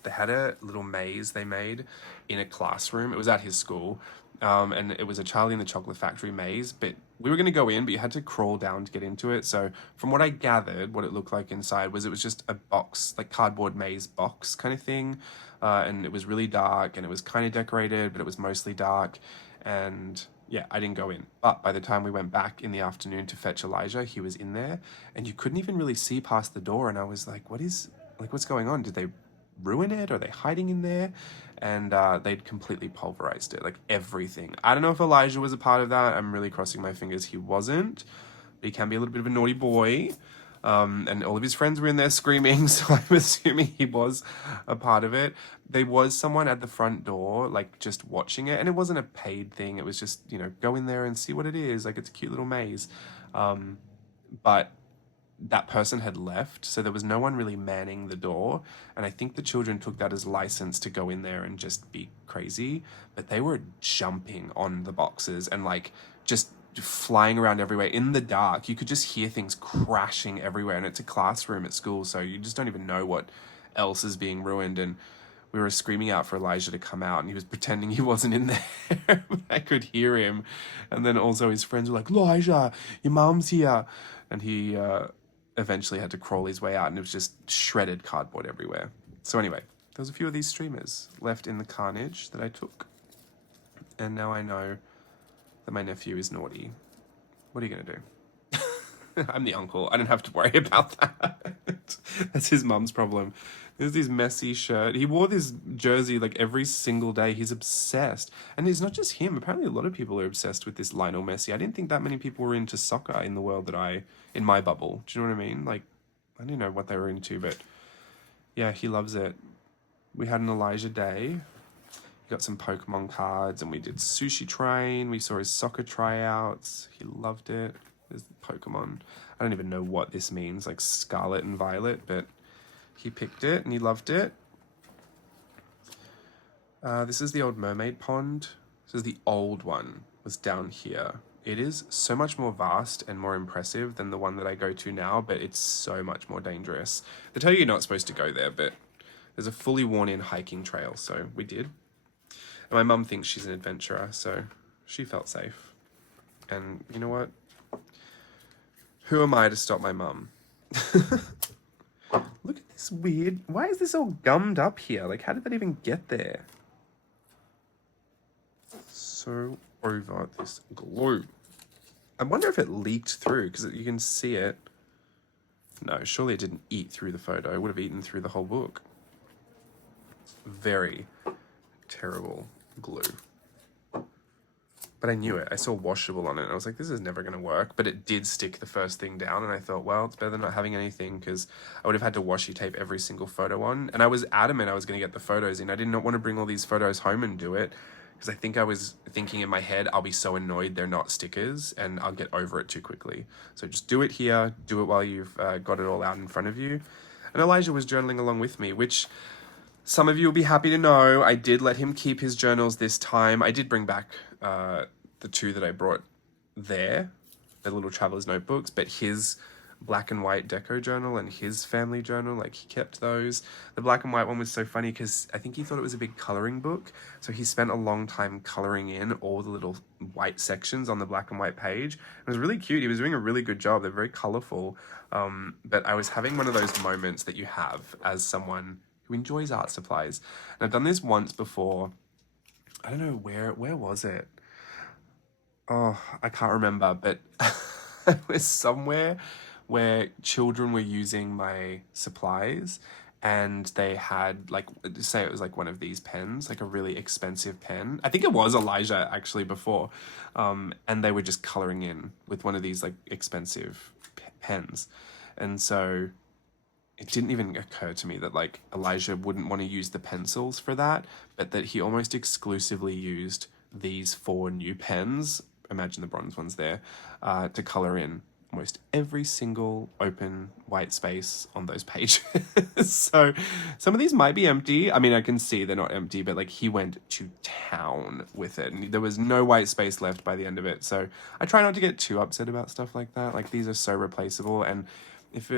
They had a little maze they made in a classroom. It was at his school. And it was a Charlie and the Chocolate Factory maze, but we were going to go in, but you had to crawl down to get into it. So from what I gathered, what it looked like inside was it was just a box, like cardboard maze box kind of thing. And it was really dark and it was kind of decorated, but it was mostly dark. And yeah, I didn't go in. But by the time we went back in the afternoon to fetch Elijah, he was in there and you couldn't even really see past the door. And I was like, what's going on? Did they ruin it? Are they hiding in there? And they'd completely pulverized it, like everything. I don't know if Elijah was a part of that. I'm really crossing my fingers he wasn't. But he can be a little bit of a naughty boy. And all of his friends were in there screaming, so I'm assuming he was a part of it. There was someone at the front door, like, just watching it, and it wasn't a paid thing. It was just, you know, go in there and see what it is. Like, it's a cute little maze. But that person had left, so there was no one really manning the door. And I think the children took that as license to go in there and just be crazy. But they were jumping on the boxes and, like, just flying around everywhere in the dark. You could just hear things crashing everywhere, and it's a classroom at school, so you just don't even know what else is being ruined. And we were screaming out for Elijah to come out, and he was pretending he wasn't in there. I could hear him. And then also his friends were like, Elijah, your mom's here. And he eventually had to crawl his way out, and it was just shredded cardboard everywhere. So anyway, there was a few of these streamers left in the carnage that I took, and now I know that my nephew is naughty. What are you gonna do? I'm the uncle. I don't have to worry about that. That's his mum's problem. There's this messy shirt. He wore this jersey like every single day. He's obsessed. And it's not just him. Apparently a lot of people are obsessed with this Lionel Messi. I didn't think that many people were into soccer in the world in my bubble. Do you know what I mean? Like, I didn't know what they were into, but yeah, he loves it. We had an Elijah day. We got some Pokemon cards, and we did sushi train. We saw his soccer tryouts. He loved it. There's Pokemon. I don't even know what this means, like Scarlet and Violet, but he picked it and he loved it. This is the old mermaid pond. This is the old one. It was down here. It is so much more vast and more impressive than the one that I go to now, but it's so much more dangerous. They tell you you're not supposed to go there, but there's a fully worn-in hiking trail, so we did. And my mum thinks she's an adventurer, so she felt safe. And you know what? Who am I to stop my mum? Look at this weird... Why is this all gummed up here? Like, how did that even get there? So over this glue. I wonder if it leaked through, because you can see it. No, surely it didn't eat through the photo. It would have eaten through the whole book. Very terrible glue. But I knew it. I saw washable on it, and I was like, this is never going to work. But it did stick the first thing down, and I thought, well, it's better than not having anything, because I would have had to washi tape every single photo on. And I was adamant I was going to get the photos in. I did not want to bring all these photos home and do it, because I think I was thinking in my head, I'll be so annoyed they're not stickers, and I'll get over it too quickly. So just do it here. Do it while you've got it all out in front of you. And Elijah was journaling along with me, which... Some of you will be happy to know I did let him keep his journals this time. I did bring back the two that I brought there, the little traveler's notebooks, but his black and white deco journal and his family journal, like, he kept those. The black and white one was so funny because I think he thought it was a big coloring book. So he spent a long time coloring in all the little white sections on the black and white page. It was really cute. He was doing a really good job. They're very colorful. But I was having one of those moments that you have as someone who enjoys art supplies. And I've done this once before. I don't know where was it? Oh, I can't remember, but it was somewhere where children were using my supplies, and they had, like, say it was like one of these pens, like a really expensive pen. I think it was Elijah actually before. And they were just coloring in with one of these like expensive pens. And so it didn't even occur to me that, like, Elijah wouldn't want to use the pencils for that, but that he almost exclusively used these 4 new pens, imagine the bronze ones there, to color in almost every single open white space on those pages. So some of these might be empty. I mean, I can see they're not empty, but like, he went to town with it, and there was no white space left by the end of it. So I try not to get too upset about stuff like that. Like, these are so replaceable, and if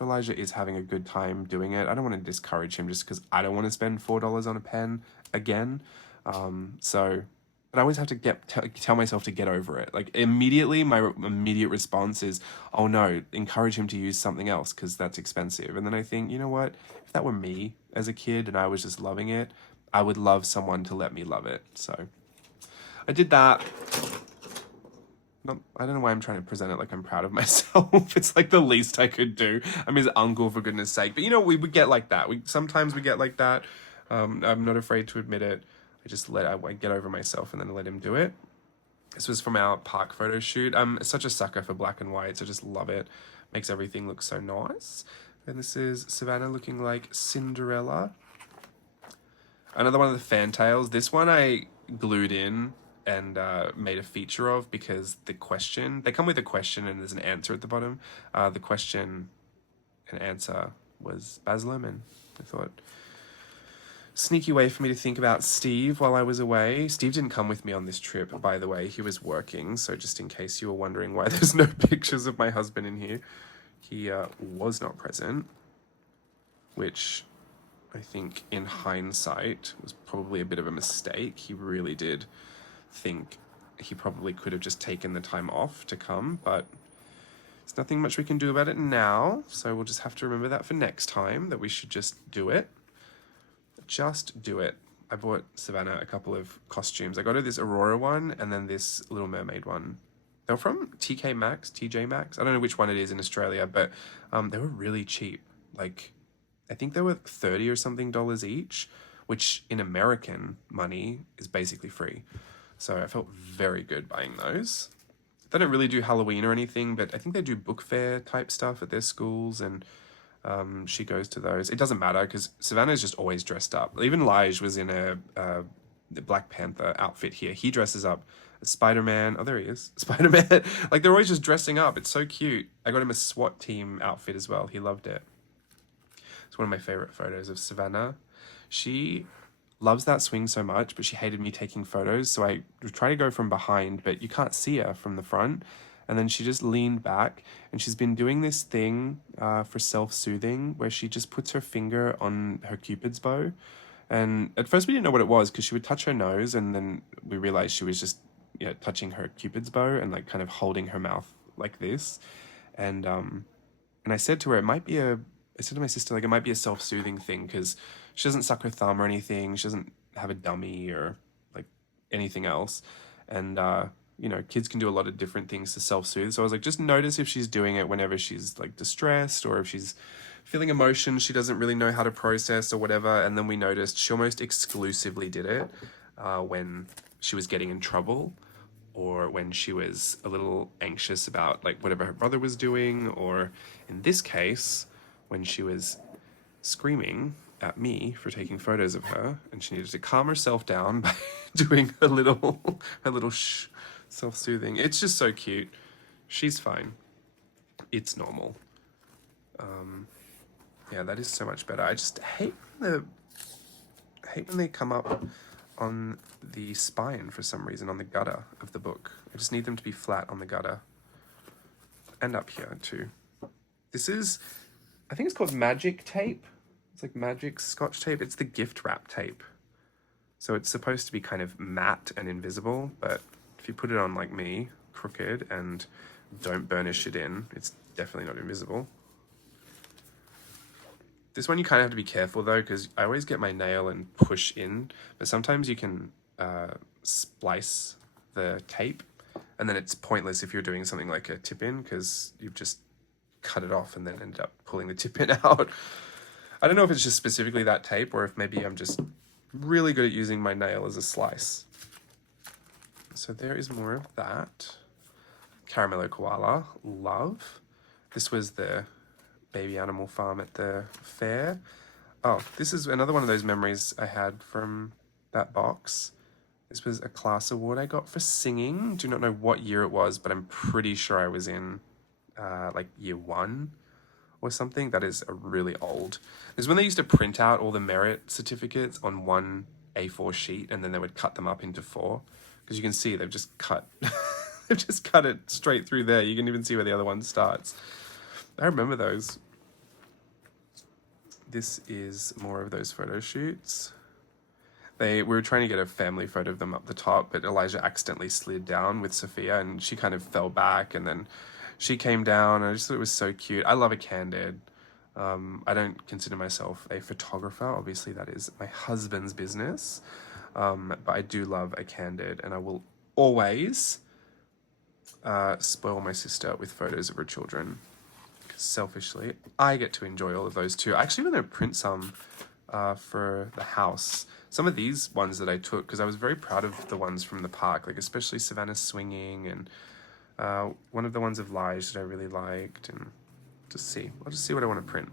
Elijah is having a good time doing it, I don't want to discourage him just because I don't want to spend $4 on a pen again. But I always have to tell myself to get over it. Like, immediately, my immediate response is, oh no, encourage him to use something else because that's expensive. And then I think, you know what? If that were me as a kid and I was just loving it, I would love someone to let me love it. So I did that. not, I don't know why I'm trying to present it like I'm proud of myself. It's like the least I could do. I'm his uncle, for goodness sake. But you know, we would get like that. Sometimes we get like that. I'm not afraid to admit it. I get over myself and then let him do it. This was from our park photo shoot. I'm such a sucker for black and whites. I just love it. Makes everything look so nice. And this is Savannah looking like Cinderella. Another one of the fantails. This one I glued in and made a feature of because they come with a question and there's an answer at the bottom. The question and answer was Baz Luhrmann. I thought, sneaky way for me to think about Steve while I was away. Steve didn't come with me on this trip, by the way. He was working, so just in case you were wondering why there's no pictures of my husband in here, he was not present, which I think in hindsight was probably a bit of a mistake. He really did think he probably could have just taken the time off to come, but there's nothing much we can do about it now, so we'll just have to remember that for next time, that we should just do it. Just do it. I bought Savannah a couple of costumes. I got her this Aurora one and then this Little Mermaid one. They were from TJ Maxx. I don't know which one it is in Australia, but they were really cheap. Like, I think they were $30 or something each, which in American money is basically free. So I felt very good buying those. They don't really do Halloween or anything, but I think they do book fair type stuff at their schools, and she goes to those. It doesn't matter because Savannah's just always dressed up. Even Lige was in a Black Panther outfit here. He dresses up as Spider-Man. Oh, there he is. Spider-Man. Like, they're always just dressing up. It's so cute. I got him a SWAT team outfit as well. He loved it. It's one of my favorite photos of Savannah. She loves that swing so much, but she hated me taking photos. So I would try to go from behind, but you can't see her from the front. And then she just leaned back, and she's been doing this thing for self-soothing where she just puts her finger on her Cupid's bow. And at first we didn't know what it was because she would touch her nose, and then we realized she was just touching her Cupid's bow and like kind of holding her mouth like this. And I said to her, I said to my sister, like, it might be a self-soothing thing because she doesn't suck her thumb or anything. She doesn't have a dummy or like anything else. And kids can do a lot of different things to self-soothe. So I was like, just notice if she's doing it whenever she's like distressed or if she's feeling emotion she doesn't really know how to process or whatever. And then we noticed she almost exclusively did it when she was getting in trouble or when she was a little anxious about like whatever her brother was doing, or in this case, when she was screaming at me for taking photos of her and she needed to calm herself down by doing a little self-soothing. It's just so cute. She's fine. It's normal. Yeah, that is so much better. I just hate when they come up on the spine for some reason, on the gutter of the book. I just need them to be flat on the gutter. And up here too. This is, I think it's called magic tape. It's like magic Scotch tape. It's the gift wrap tape. So it's supposed to be kind of matte and invisible, but if you put it on like me, crooked, and don't burnish it in, it's definitely not invisible. This one you kind of have to be careful though, because I always get my nail and push in, but sometimes you can splice the tape, and then it's pointless if you're doing something like a tip-in, because you've just cut it off and then ended up pulling the tip-in out. I don't know if it's just specifically that tape, or if maybe I'm just really good at using my nail as a slice. So there is more of that. Caramello koala, love. This was the baby animal farm at the fair. Oh, this is another one of those memories I had from that box. This was a class award I got for singing. Do not know what year it was, but I'm pretty sure I was in like year 1 or something. That is a really old. This is when they used to print out all the merit certificates on one A4 sheet, and then they would cut them up into 4. Because you can see they've just cut they've just cut it straight through there. You can even see where the other one starts. I remember those. This is more of those photo shoots. We were trying to get a family photo of them up the top, but Elijah accidentally slid down with Sophia and she kind of fell back, and then she came down, and I just thought it was so cute. I love a candid. I don't consider myself a photographer. Obviously that is my husband's business. But I do love a candid, and I will always spoil my sister with photos of her children. Selfishly, I get to enjoy all of those too. I actually want to print some for the house. Some of these ones that I took, because I was very proud of the ones from the park, like especially Savannah swinging, and one of the ones of Lige that I really liked, and I'll just see what I want to print.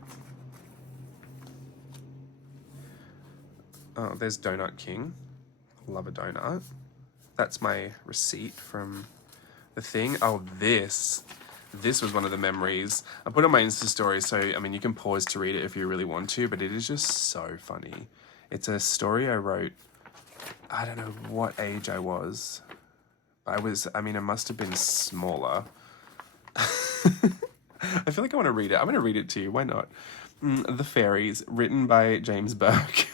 Oh, there's Donut King. Love a donut. That's my receipt from the thing. Oh, this was one of the memories. I put on my Insta story, so I mean, you can pause to read it if you really want to, but it is just so funny. It's a story I wrote, I don't know what age I was. I must have been smaller. I feel like I want to read it. I'm going to read it to you. Why not? The Fairies, written by James Burke.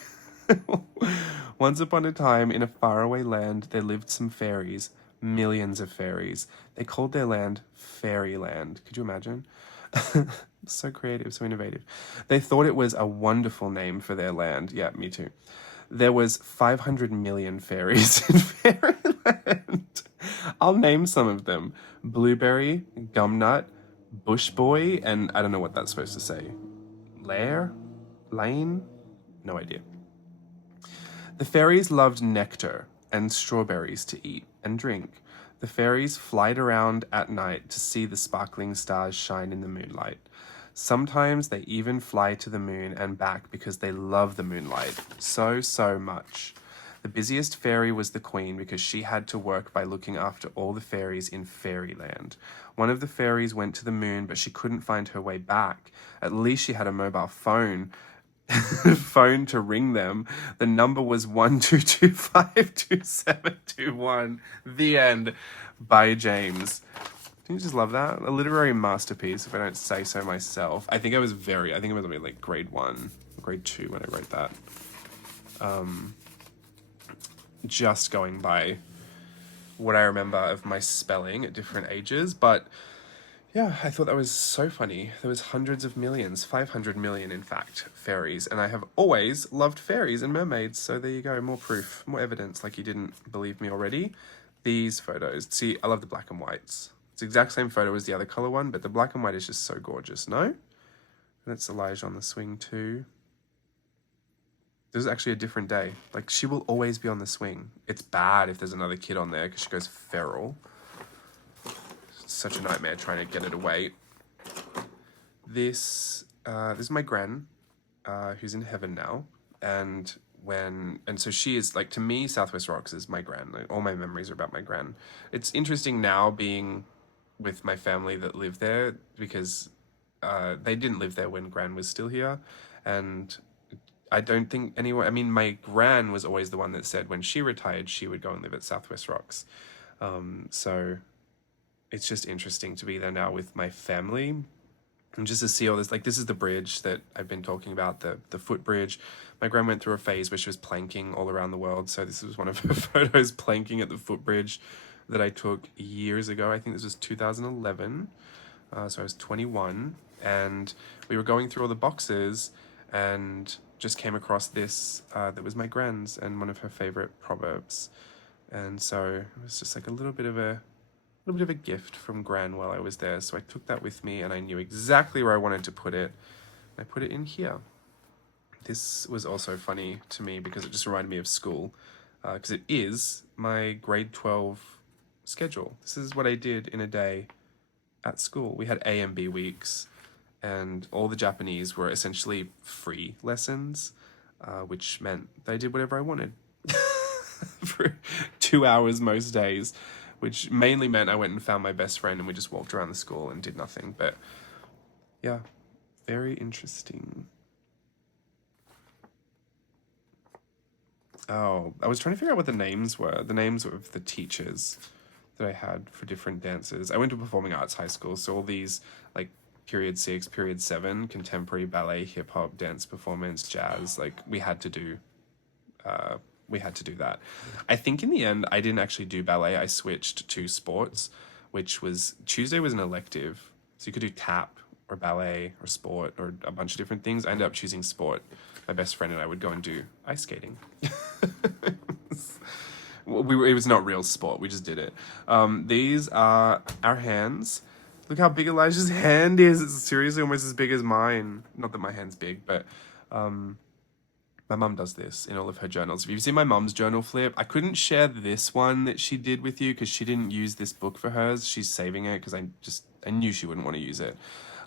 Once upon a time, in a faraway land, there lived some fairies. Millions of fairies. They called their land Fairyland. Could you imagine? So creative, so innovative. They thought it was a wonderful name for their land. Yeah, me too. There was 500 million fairies in Fairyland. I'll name some of them. Blueberry, Gumnut, Bush Boy, and I don't know what that's supposed to say. Lair? Lane? No idea. The fairies loved nectar and strawberries to eat and drink. The fairies flied around at night to see the sparkling stars shine in the moonlight. Sometimes they even fly to the moon and back because they love the moonlight so much. The busiest fairy was the queen because she had to work by looking after all the fairies in Fairyland. One of the fairies went to the moon, but she couldn't find her way back. At least she had a mobile phone to ring them. The number was 12252721. The end. By James. Don't you just love that? A literary masterpiece, if I don't say so myself. I think I was like grade 1, grade 2 when I wrote that. Just going by what I remember of my spelling at different ages, but yeah, I thought that was so funny. There was hundreds of millions, 500 million in fact, fairies, and I have always loved fairies and mermaids, so there you go, more proof, more evidence, like you didn't believe me already. These photos, see, I love the black and whites. It's the exact same photo as the other color one, but the black and white is just so gorgeous, no? And it's Elijah on the swing too. This is actually a different day. Like, she will always be on the swing. It's bad if there's another kid on there because she goes feral. It's such a nightmare trying to get it away. This is my gran, who's in heaven now. And so she is, like, to me, Southwest Rocks is my gran. Like, all my memories are about my gran. It's interesting now being with my family that live there because they didn't live there when gran was still here. And I don't think anyone, I mean, my gran was always the one that said when she retired, she would go and live at Southwest Rocks. So it's just interesting to be there now with my family and just to see all this. Like, this is the bridge that I've been talking about, the footbridge. My gran went through a phase where she was planking all around the world. So this was one of her photos, planking at the footbridge, that I took years ago. I think this was 2011. So I was 21 and we were going through all the boxes and just came across this that was my gran's and one of her favorite proverbs, and so it was just like a little bit of a gift from gran while I was there. So I took that with me and I knew exactly where I wanted to put it. I put it in here. This was also funny to me because it just reminded me of school, because it is my grade 12 schedule. This is what I did in a day at school. We had A and B weeks, and all the Japanese were essentially free lessons, which meant they did whatever I wanted for 2 hours most days, which mainly meant I went and found my best friend and we just walked around the school and did nothing. But yeah, very interesting. Oh, I was trying to figure out what the names were. The names of the teachers that I had for different dances. I went to performing arts high school, so all these, like, period 6, period 7, contemporary, ballet, hip hop, dance performance, jazz, like we had to do that. I think in the end I didn't actually do ballet. I switched to sports, which was Tuesday was an elective, so you could do tap or ballet or sport or a bunch of different things. I ended up choosing sport. My best friend and I would go and do ice skating. It was not real sport. We just did it. These are our hands. Look how big Elijah's hand is. It's seriously almost as big as mine. Not that my hand's big, but my mum does this in all of her journals. If you've seen my mum's journal flip, I couldn't share this one that she did with you because she didn't use this book for hers. She's saving it because I knew she wouldn't want to use it.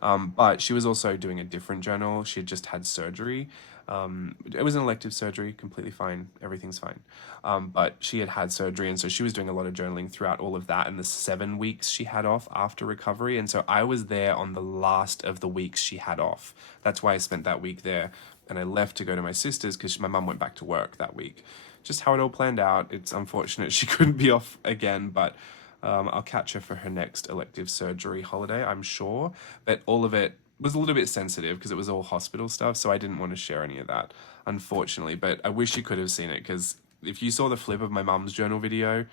But she was also doing a different journal. She had just had surgery. It was an elective surgery, completely fine. Everything's fine. But she had had surgery, and so she was doing a lot of journaling throughout all of that and the 7 weeks she had off after recovery. And so I was there on the last of the weeks she had off. That's why I spent that week there. And I left to go to my sister's because my mum went back to work that week. Just how it all planned out. It's unfortunate she couldn't be off again, but I'll catch her for her next elective surgery holiday, I'm sure. But all of it was a little bit sensitive because it was all hospital stuff, so I didn't want to share any of that, unfortunately. But I wish you could have seen it because if you saw the flip of my mum's journal video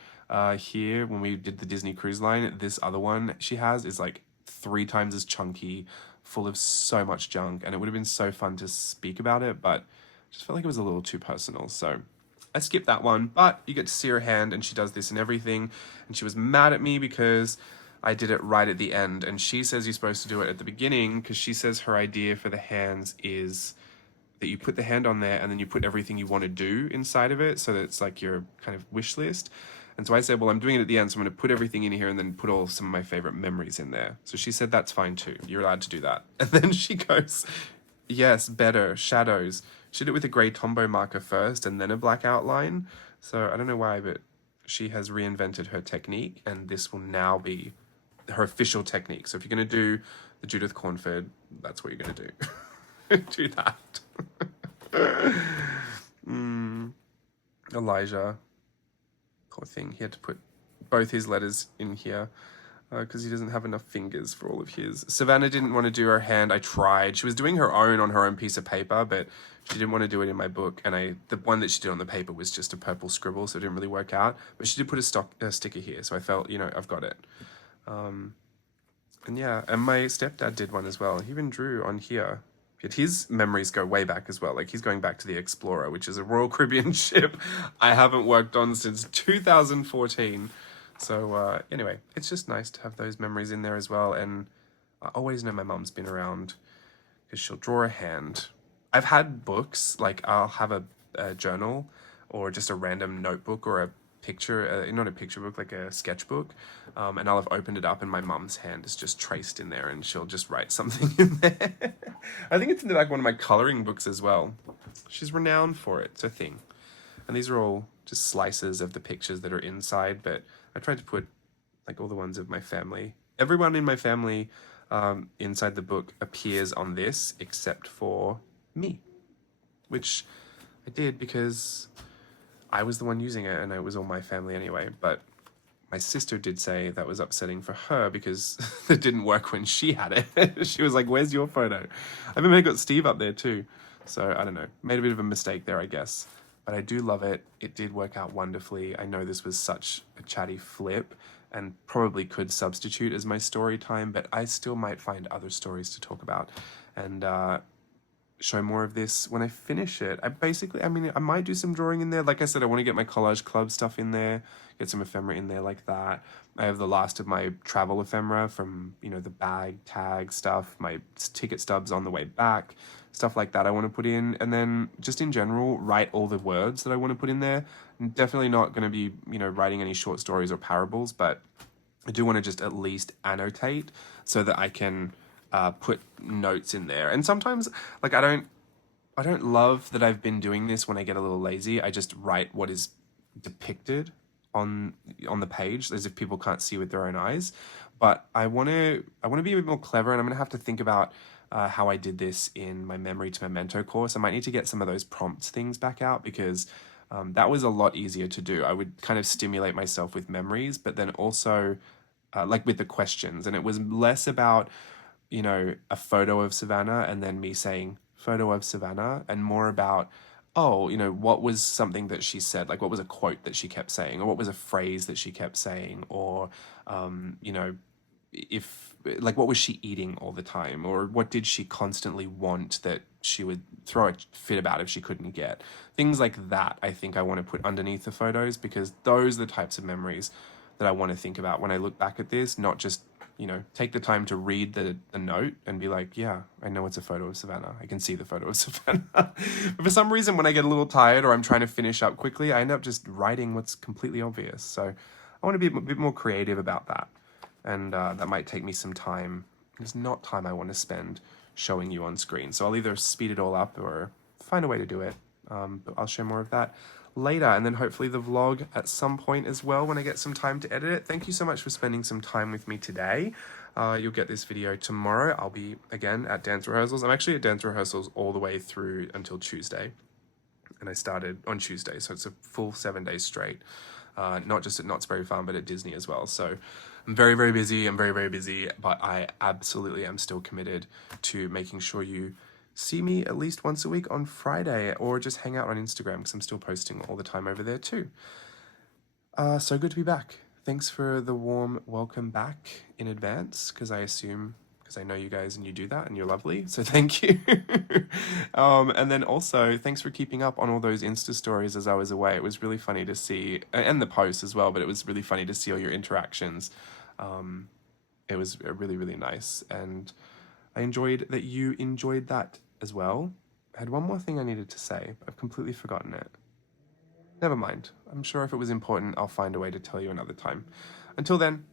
here when we did the Disney Cruise Line, this other one she has is like 3 times as chunky, full of so much junk, and it would have been so fun to speak about it, but just felt like it was a little too personal. So I skipped that one, but you get to see her hand, and she does this and everything, and she was mad at me because I did it right at the end, and she says you're supposed to do it at the beginning because she says her idea for the hands is that you put the hand on there and then you put everything you want to do inside of it, so that it's like your kind of wish list. And so I said, well, I'm doing it at the end, so I'm going to put everything in here and then put all some of my favorite memories in there. So she said, that's fine too. You're allowed to do that. And then she goes, yes, better, shadows. She did it with a grey Tombow marker first and then a black outline. So I don't know why, but she has reinvented her technique, and this will now be her official technique. So if you're going to do the Judith Cornford, that's what you're going to do. Do that. Elijah. Poor thing, he had to put both his letters in here because he doesn't have enough fingers for all of his. Savannah didn't want to do her hand. I tried. She was doing her own on her own piece of paper, but she didn't want to do it in my book. And the one that she did on the paper was just a purple scribble, so it didn't really work out. But she did put a sticker here, so I felt, I've got it. And yeah, and my stepdad did one as well. He even drew on here. Yet his memories go way back as well. Like, he's going back to the Explorer, which is a Royal Caribbean ship I haven't worked on since 2014. So anyway, it's just nice to have those memories in there as well. And I always know my mum's been around because she'll draw a hand. I've had books, like I'll have a journal or just a random notebook or a picture, not a picture book, like a sketchbook, and I'll have opened it up and my mum's hand is just traced in there and she'll just write something in there. I think it's in the back of one of my coloring books as well. She's renowned for it. It's a thing. And these are all just slices of the pictures that are inside, but I tried to put like all the ones of my family. Everyone in my family inside the book appears on this except for me, which I did because I was the one using it and it was all my family anyway. But my sister did say that was upsetting for her because it didn't work when she had it. She was like, where's your photo? I remember I got Steve up there too. So I don't know, made a bit of a mistake there, I guess. But I do love it. It did work out wonderfully. I know this was such a chatty flip and probably could substitute as my story time, but I still might find other stories to talk about and show more of this when I finish it. I might do some drawing in there. Like I said, I want to get my Collage Club stuff in there, get some ephemera in there like that. I have the last of my travel ephemera from, the bag tag stuff, my ticket stubs on the way back, stuff like that I want to put in. And then just in general, write all the words that I want to put in there. I'm definitely not going to be, writing any short stories or parables, but I do want to just at least annotate so that I can put notes in there. And sometimes, like, I don't love that I've been doing this when I get a little lazy. I just write what is depicted on the page as if people can't see with their own eyes. But I want to be a bit more clever, and I'm going to have to think about how I did this in my Memory to Memento course. I might need to get some of those prompts things back out because that was a lot easier to do. I would kind of stimulate myself with memories, but then also like with the questions. And it was less about, a photo of Savannah and then me saying photo of Savannah, and more about, what was something that she said? Like, what was a quote that she kept saying, or what was a phrase that she kept saying, or, if like, what was she eating all the time? Or what did she constantly want that she would throw a fit about if she couldn't get? Things like that, I think I want to put underneath the photos, because those are the types of memories that I want to think about when I look back at this, not just, you know, take the time to read the note and be like, yeah, I know it's a photo of Savannah. I can see the photo of Savannah. But for some reason, when I get a little tired or I'm trying to finish up quickly, I end up just writing what's completely obvious. So I want to be a bit more creative about that. And that might take me some time. It's not time I want to spend showing you on screen. So I'll either speed it all up or find a way to do it. But I'll share more of that later, and then hopefully the vlog at some point as well when I get some time to edit it. Thank you so much for spending some time with me today. You'll get this video tomorrow. I'll be, again, at dance rehearsals. I'm actually at dance rehearsals all the way through until Tuesday. And I started on Tuesday, so it's a full 7 days straight. Not just at Knott's Berry Farm, but at Disney as well. So I'm very, very busy. I'm very, very busy, but I absolutely am still committed to making sure you see me at least once a week on Friday, or just hang out on Instagram, because I'm still posting all the time over there too. So good to be back. Thanks for the warm welcome back in advance, because I know you guys and you do that and you're lovely, so thank you. And then also, thanks for keeping up on all those Insta stories as I was away. It was really funny to see, and the posts as well, but it was really funny to see all your interactions. It was really, really nice, and I enjoyed that you enjoyed that as well. I had one more thing I needed to say, but I've completely forgotten it. Never mind. I'm sure if it was important, I'll find a way to tell you another time. Until then,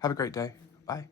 have a great day. Bye.